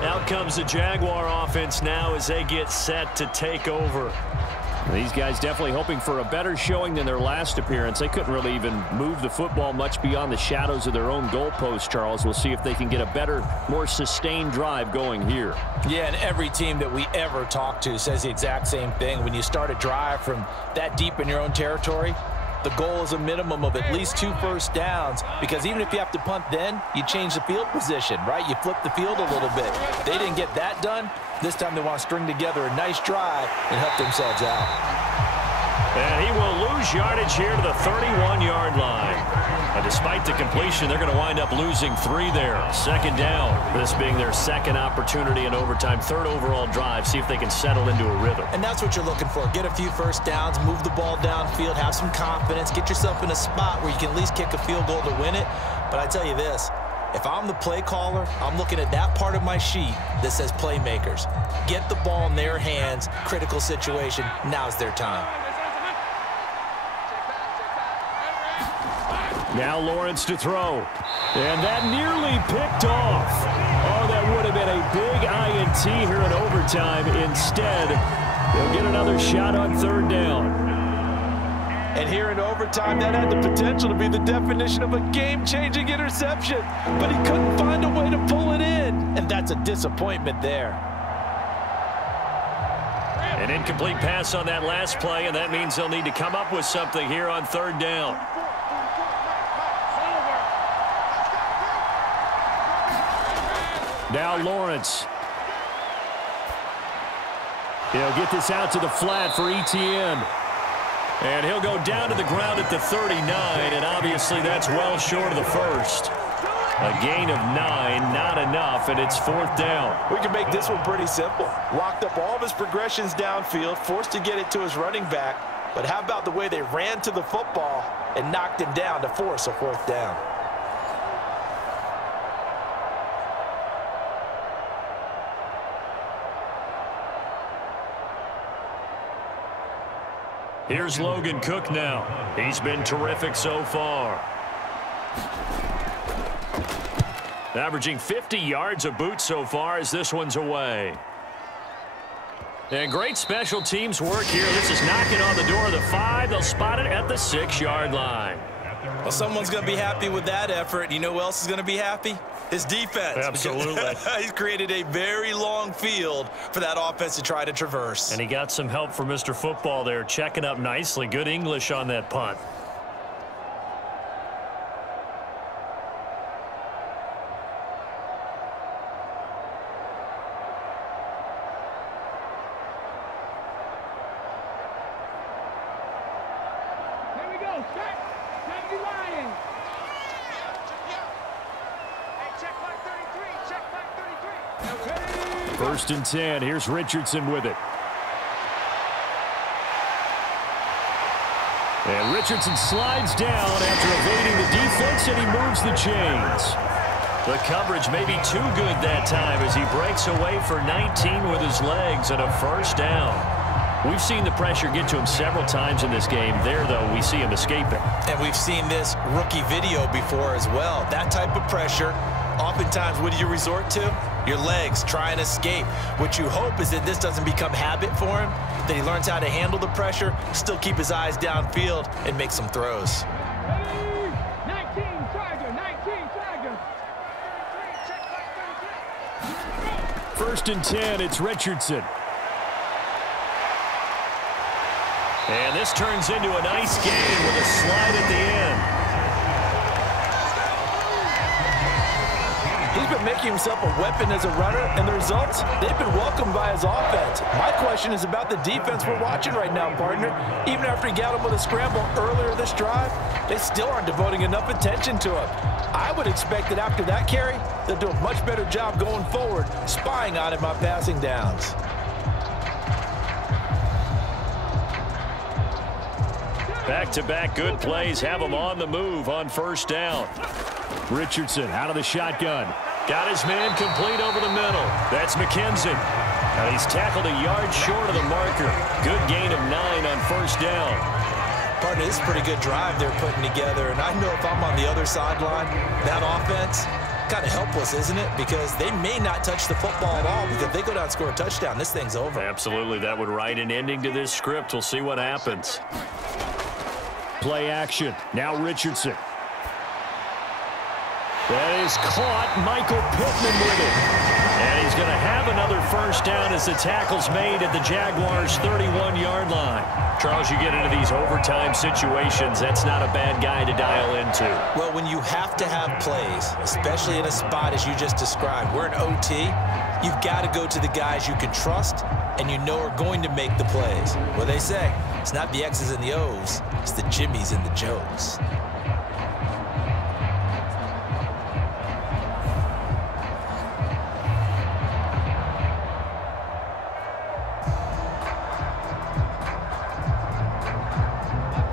Out comes the Jaguar offense now as they get set to take over. These guys definitely hoping for a better showing than their last appearance. They couldn't really even move the football much beyond the shadows of their own goalpost, Charles. We'll see if they can get a better, more sustained drive going here. Yeah, and every team that we ever talk to says the exact same thing. When you start a drive from that deep in your own territory, the goal is a minimum of at least 2 first downs, because even if you have to punt then, you change the field position, right? You flip the field a little bit. They didn't get that done. This time they want to string together a nice drive and help themselves out. And he will lose yardage here to the 31-yard line. And despite the completion, they're going to wind up losing 3 there. 2nd down, this being their 2nd opportunity in overtime, 3rd overall drive. See if they can settle into a rhythm. And that's what you're looking for. Get a few first downs, move the ball downfield, have some confidence, get yourself in a spot where you can at least kick a field goal to win it. But I tell you this, if I'm the play caller, I'm looking at that part of my sheet that says playmakers. Get the ball in their hands, critical situation, now's their time. Now Lawrence to throw. And that nearly picked off. Oh, that would have been a big INT here in overtime. Instead, they'll get another shot on 3rd down. And here in overtime, that had the potential to be the definition of a game-changing interception. But he couldn't find a way to pull it in. And that's a disappointment there. An incomplete pass on that last play, and that means they'll need to come up with something here on 3rd down. Now Lawrence. He'll get this out to the flat for ETN. And he'll go down to the ground at the 39, and obviously that's well short of the first. A gain of 9, not enough, and it's 4th down. We can make this one pretty simple. Locked up all of his progressions downfield, forced to get it to his running back. But how about the way they ran to the football and knocked him down to force a 4th down? Here's Logan Cook now. He's been terrific so far. Averaging 50 yards a boot so far as this one's away. And great special teams work here. This is knocking on the door of the 5. They'll spot it at the 6-yard line. Well, someone's going to be happy with that effort. You know who else is going to be happy? His defense. Absolutely. He's created a very long field for that offense to try to traverse. And he got some help from Mr. Football there, checking up nicely. Good English on that punt. Here we go. Set. Time to be lying. First and 10. Here's Richardson with it. And Richardson slides down after evading the defense, and he moves the chains. The coverage may be too good that time as he breaks away for 19 with his legs and a 1st down. We've seen the pressure get to him several times in this game. There, though, we see him escaping. And we've seen this rookie video before as well. That type of pressure, oftentimes, what do you resort to? Your legs, try and escape. What you hope is that this doesn't become habit for him, that he learns how to handle the pressure, still keep his eyes downfield, and make some throws. 19 Charger, 19 Charger. 1st and 10, it's Richardson. And this turns into a nice game with a slide at the end. He's been making himself a weapon as a runner, and the results, they've been welcomed by his offense. My question is about the defense we're watching right now, partner. Even after he got him with a scramble earlier this drive, they still aren't devoting enough attention to him. I would expect that after that carry, they'll do a much better job going forward, spying on him on passing downs. Back-to-back good plays have him on the move on 1st down. Richardson out of the shotgun. Got his man complete over the middle. That's McKenzie. And he's tackled a yard short of the marker. Good gain of 9 on 1st down. Partner, this is a pretty good drive they're putting together. And I know if I'm on the other sideline, that offense, kind of helpless, isn't it? Because they may not touch the football at all, because if they go down and score a touchdown, this thing's over. Absolutely. That would write an ending to this script. We'll see what happens. Play action. Now Richardson. That is caught. Michael Pittman with it. And he's going to have another 1st down as the tackle's made at the Jaguars' 31-yard line. Charles, you get into these overtime situations, that's not a bad guy to dial into. Well, when you have to have plays, especially in a spot as you just described, we're in OT, you've got to go to the guys you can trust and you know are going to make the plays. Well, they say, it's not the X's and the O's, it's the Jimmies and the Joes.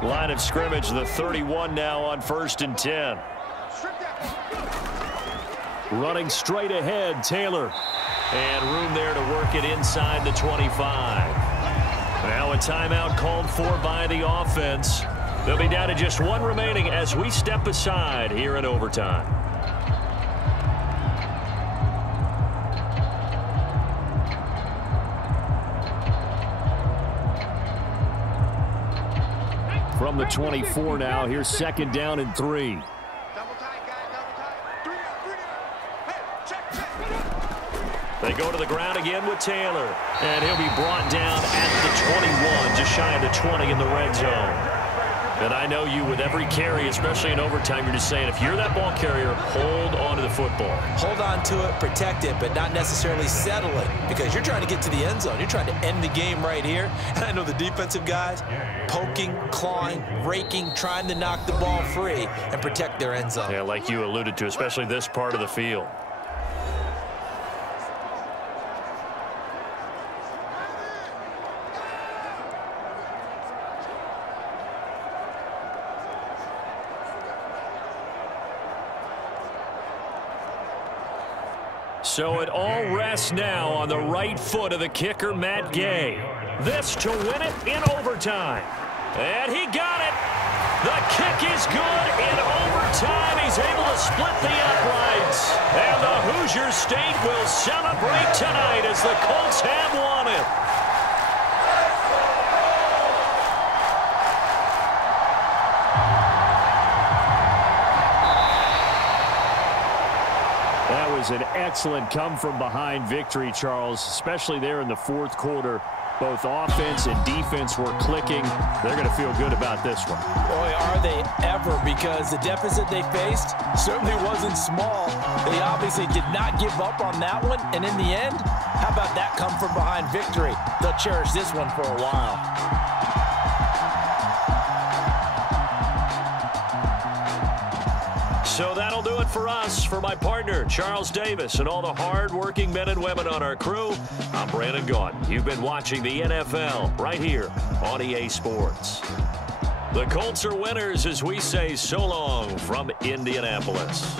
Line of scrimmage, the 31 now on 1st and 10. Running straight ahead, Taylor. And room there to work it inside the 25. Now a timeout called for by the offense. They'll be down to just 1 remaining as we step aside here in overtime. From the 24 now, here's 2nd down and 3. They go to the ground again with Taylor. And he'll be brought down at the 21, just shy of the 20 in the red zone. And I know you, with every carry, especially in overtime, you're just saying, if you're that ball carrier, hold on to the football. Hold on to it, protect it, but not necessarily settle it, because you're trying to get to the end zone. You're trying to end the game right here. And I know the defensive guys poking, clawing, raking, trying to knock the ball free and protect their end zone. Yeah, like you alluded to, especially this part of the field. So it all rests now on the right foot of the kicker, Matt Gay. This to win it in overtime. And he got it. The kick is good in overtime. He's able to split the uprights. And the Hoosier State will celebrate tonight as the Colts have won it. That was an excellent come-from-behind victory, Charles, especially there in the 4th quarter. Both offense and defense were clicking. They're going to feel good about this one. Boy, are they ever, because the deficit they faced certainly wasn't small. They obviously did not give up on that one, and in the end, how about that come-from-behind victory? They'll cherish this one for a while. So that'll do it for us. For my partner, Charles Davis, and all the hard-working men and women on our crew, I'm Brandon Gaudin. You've been watching the NFL right here on EA Sports. The Colts are winners as we say so long from Indianapolis.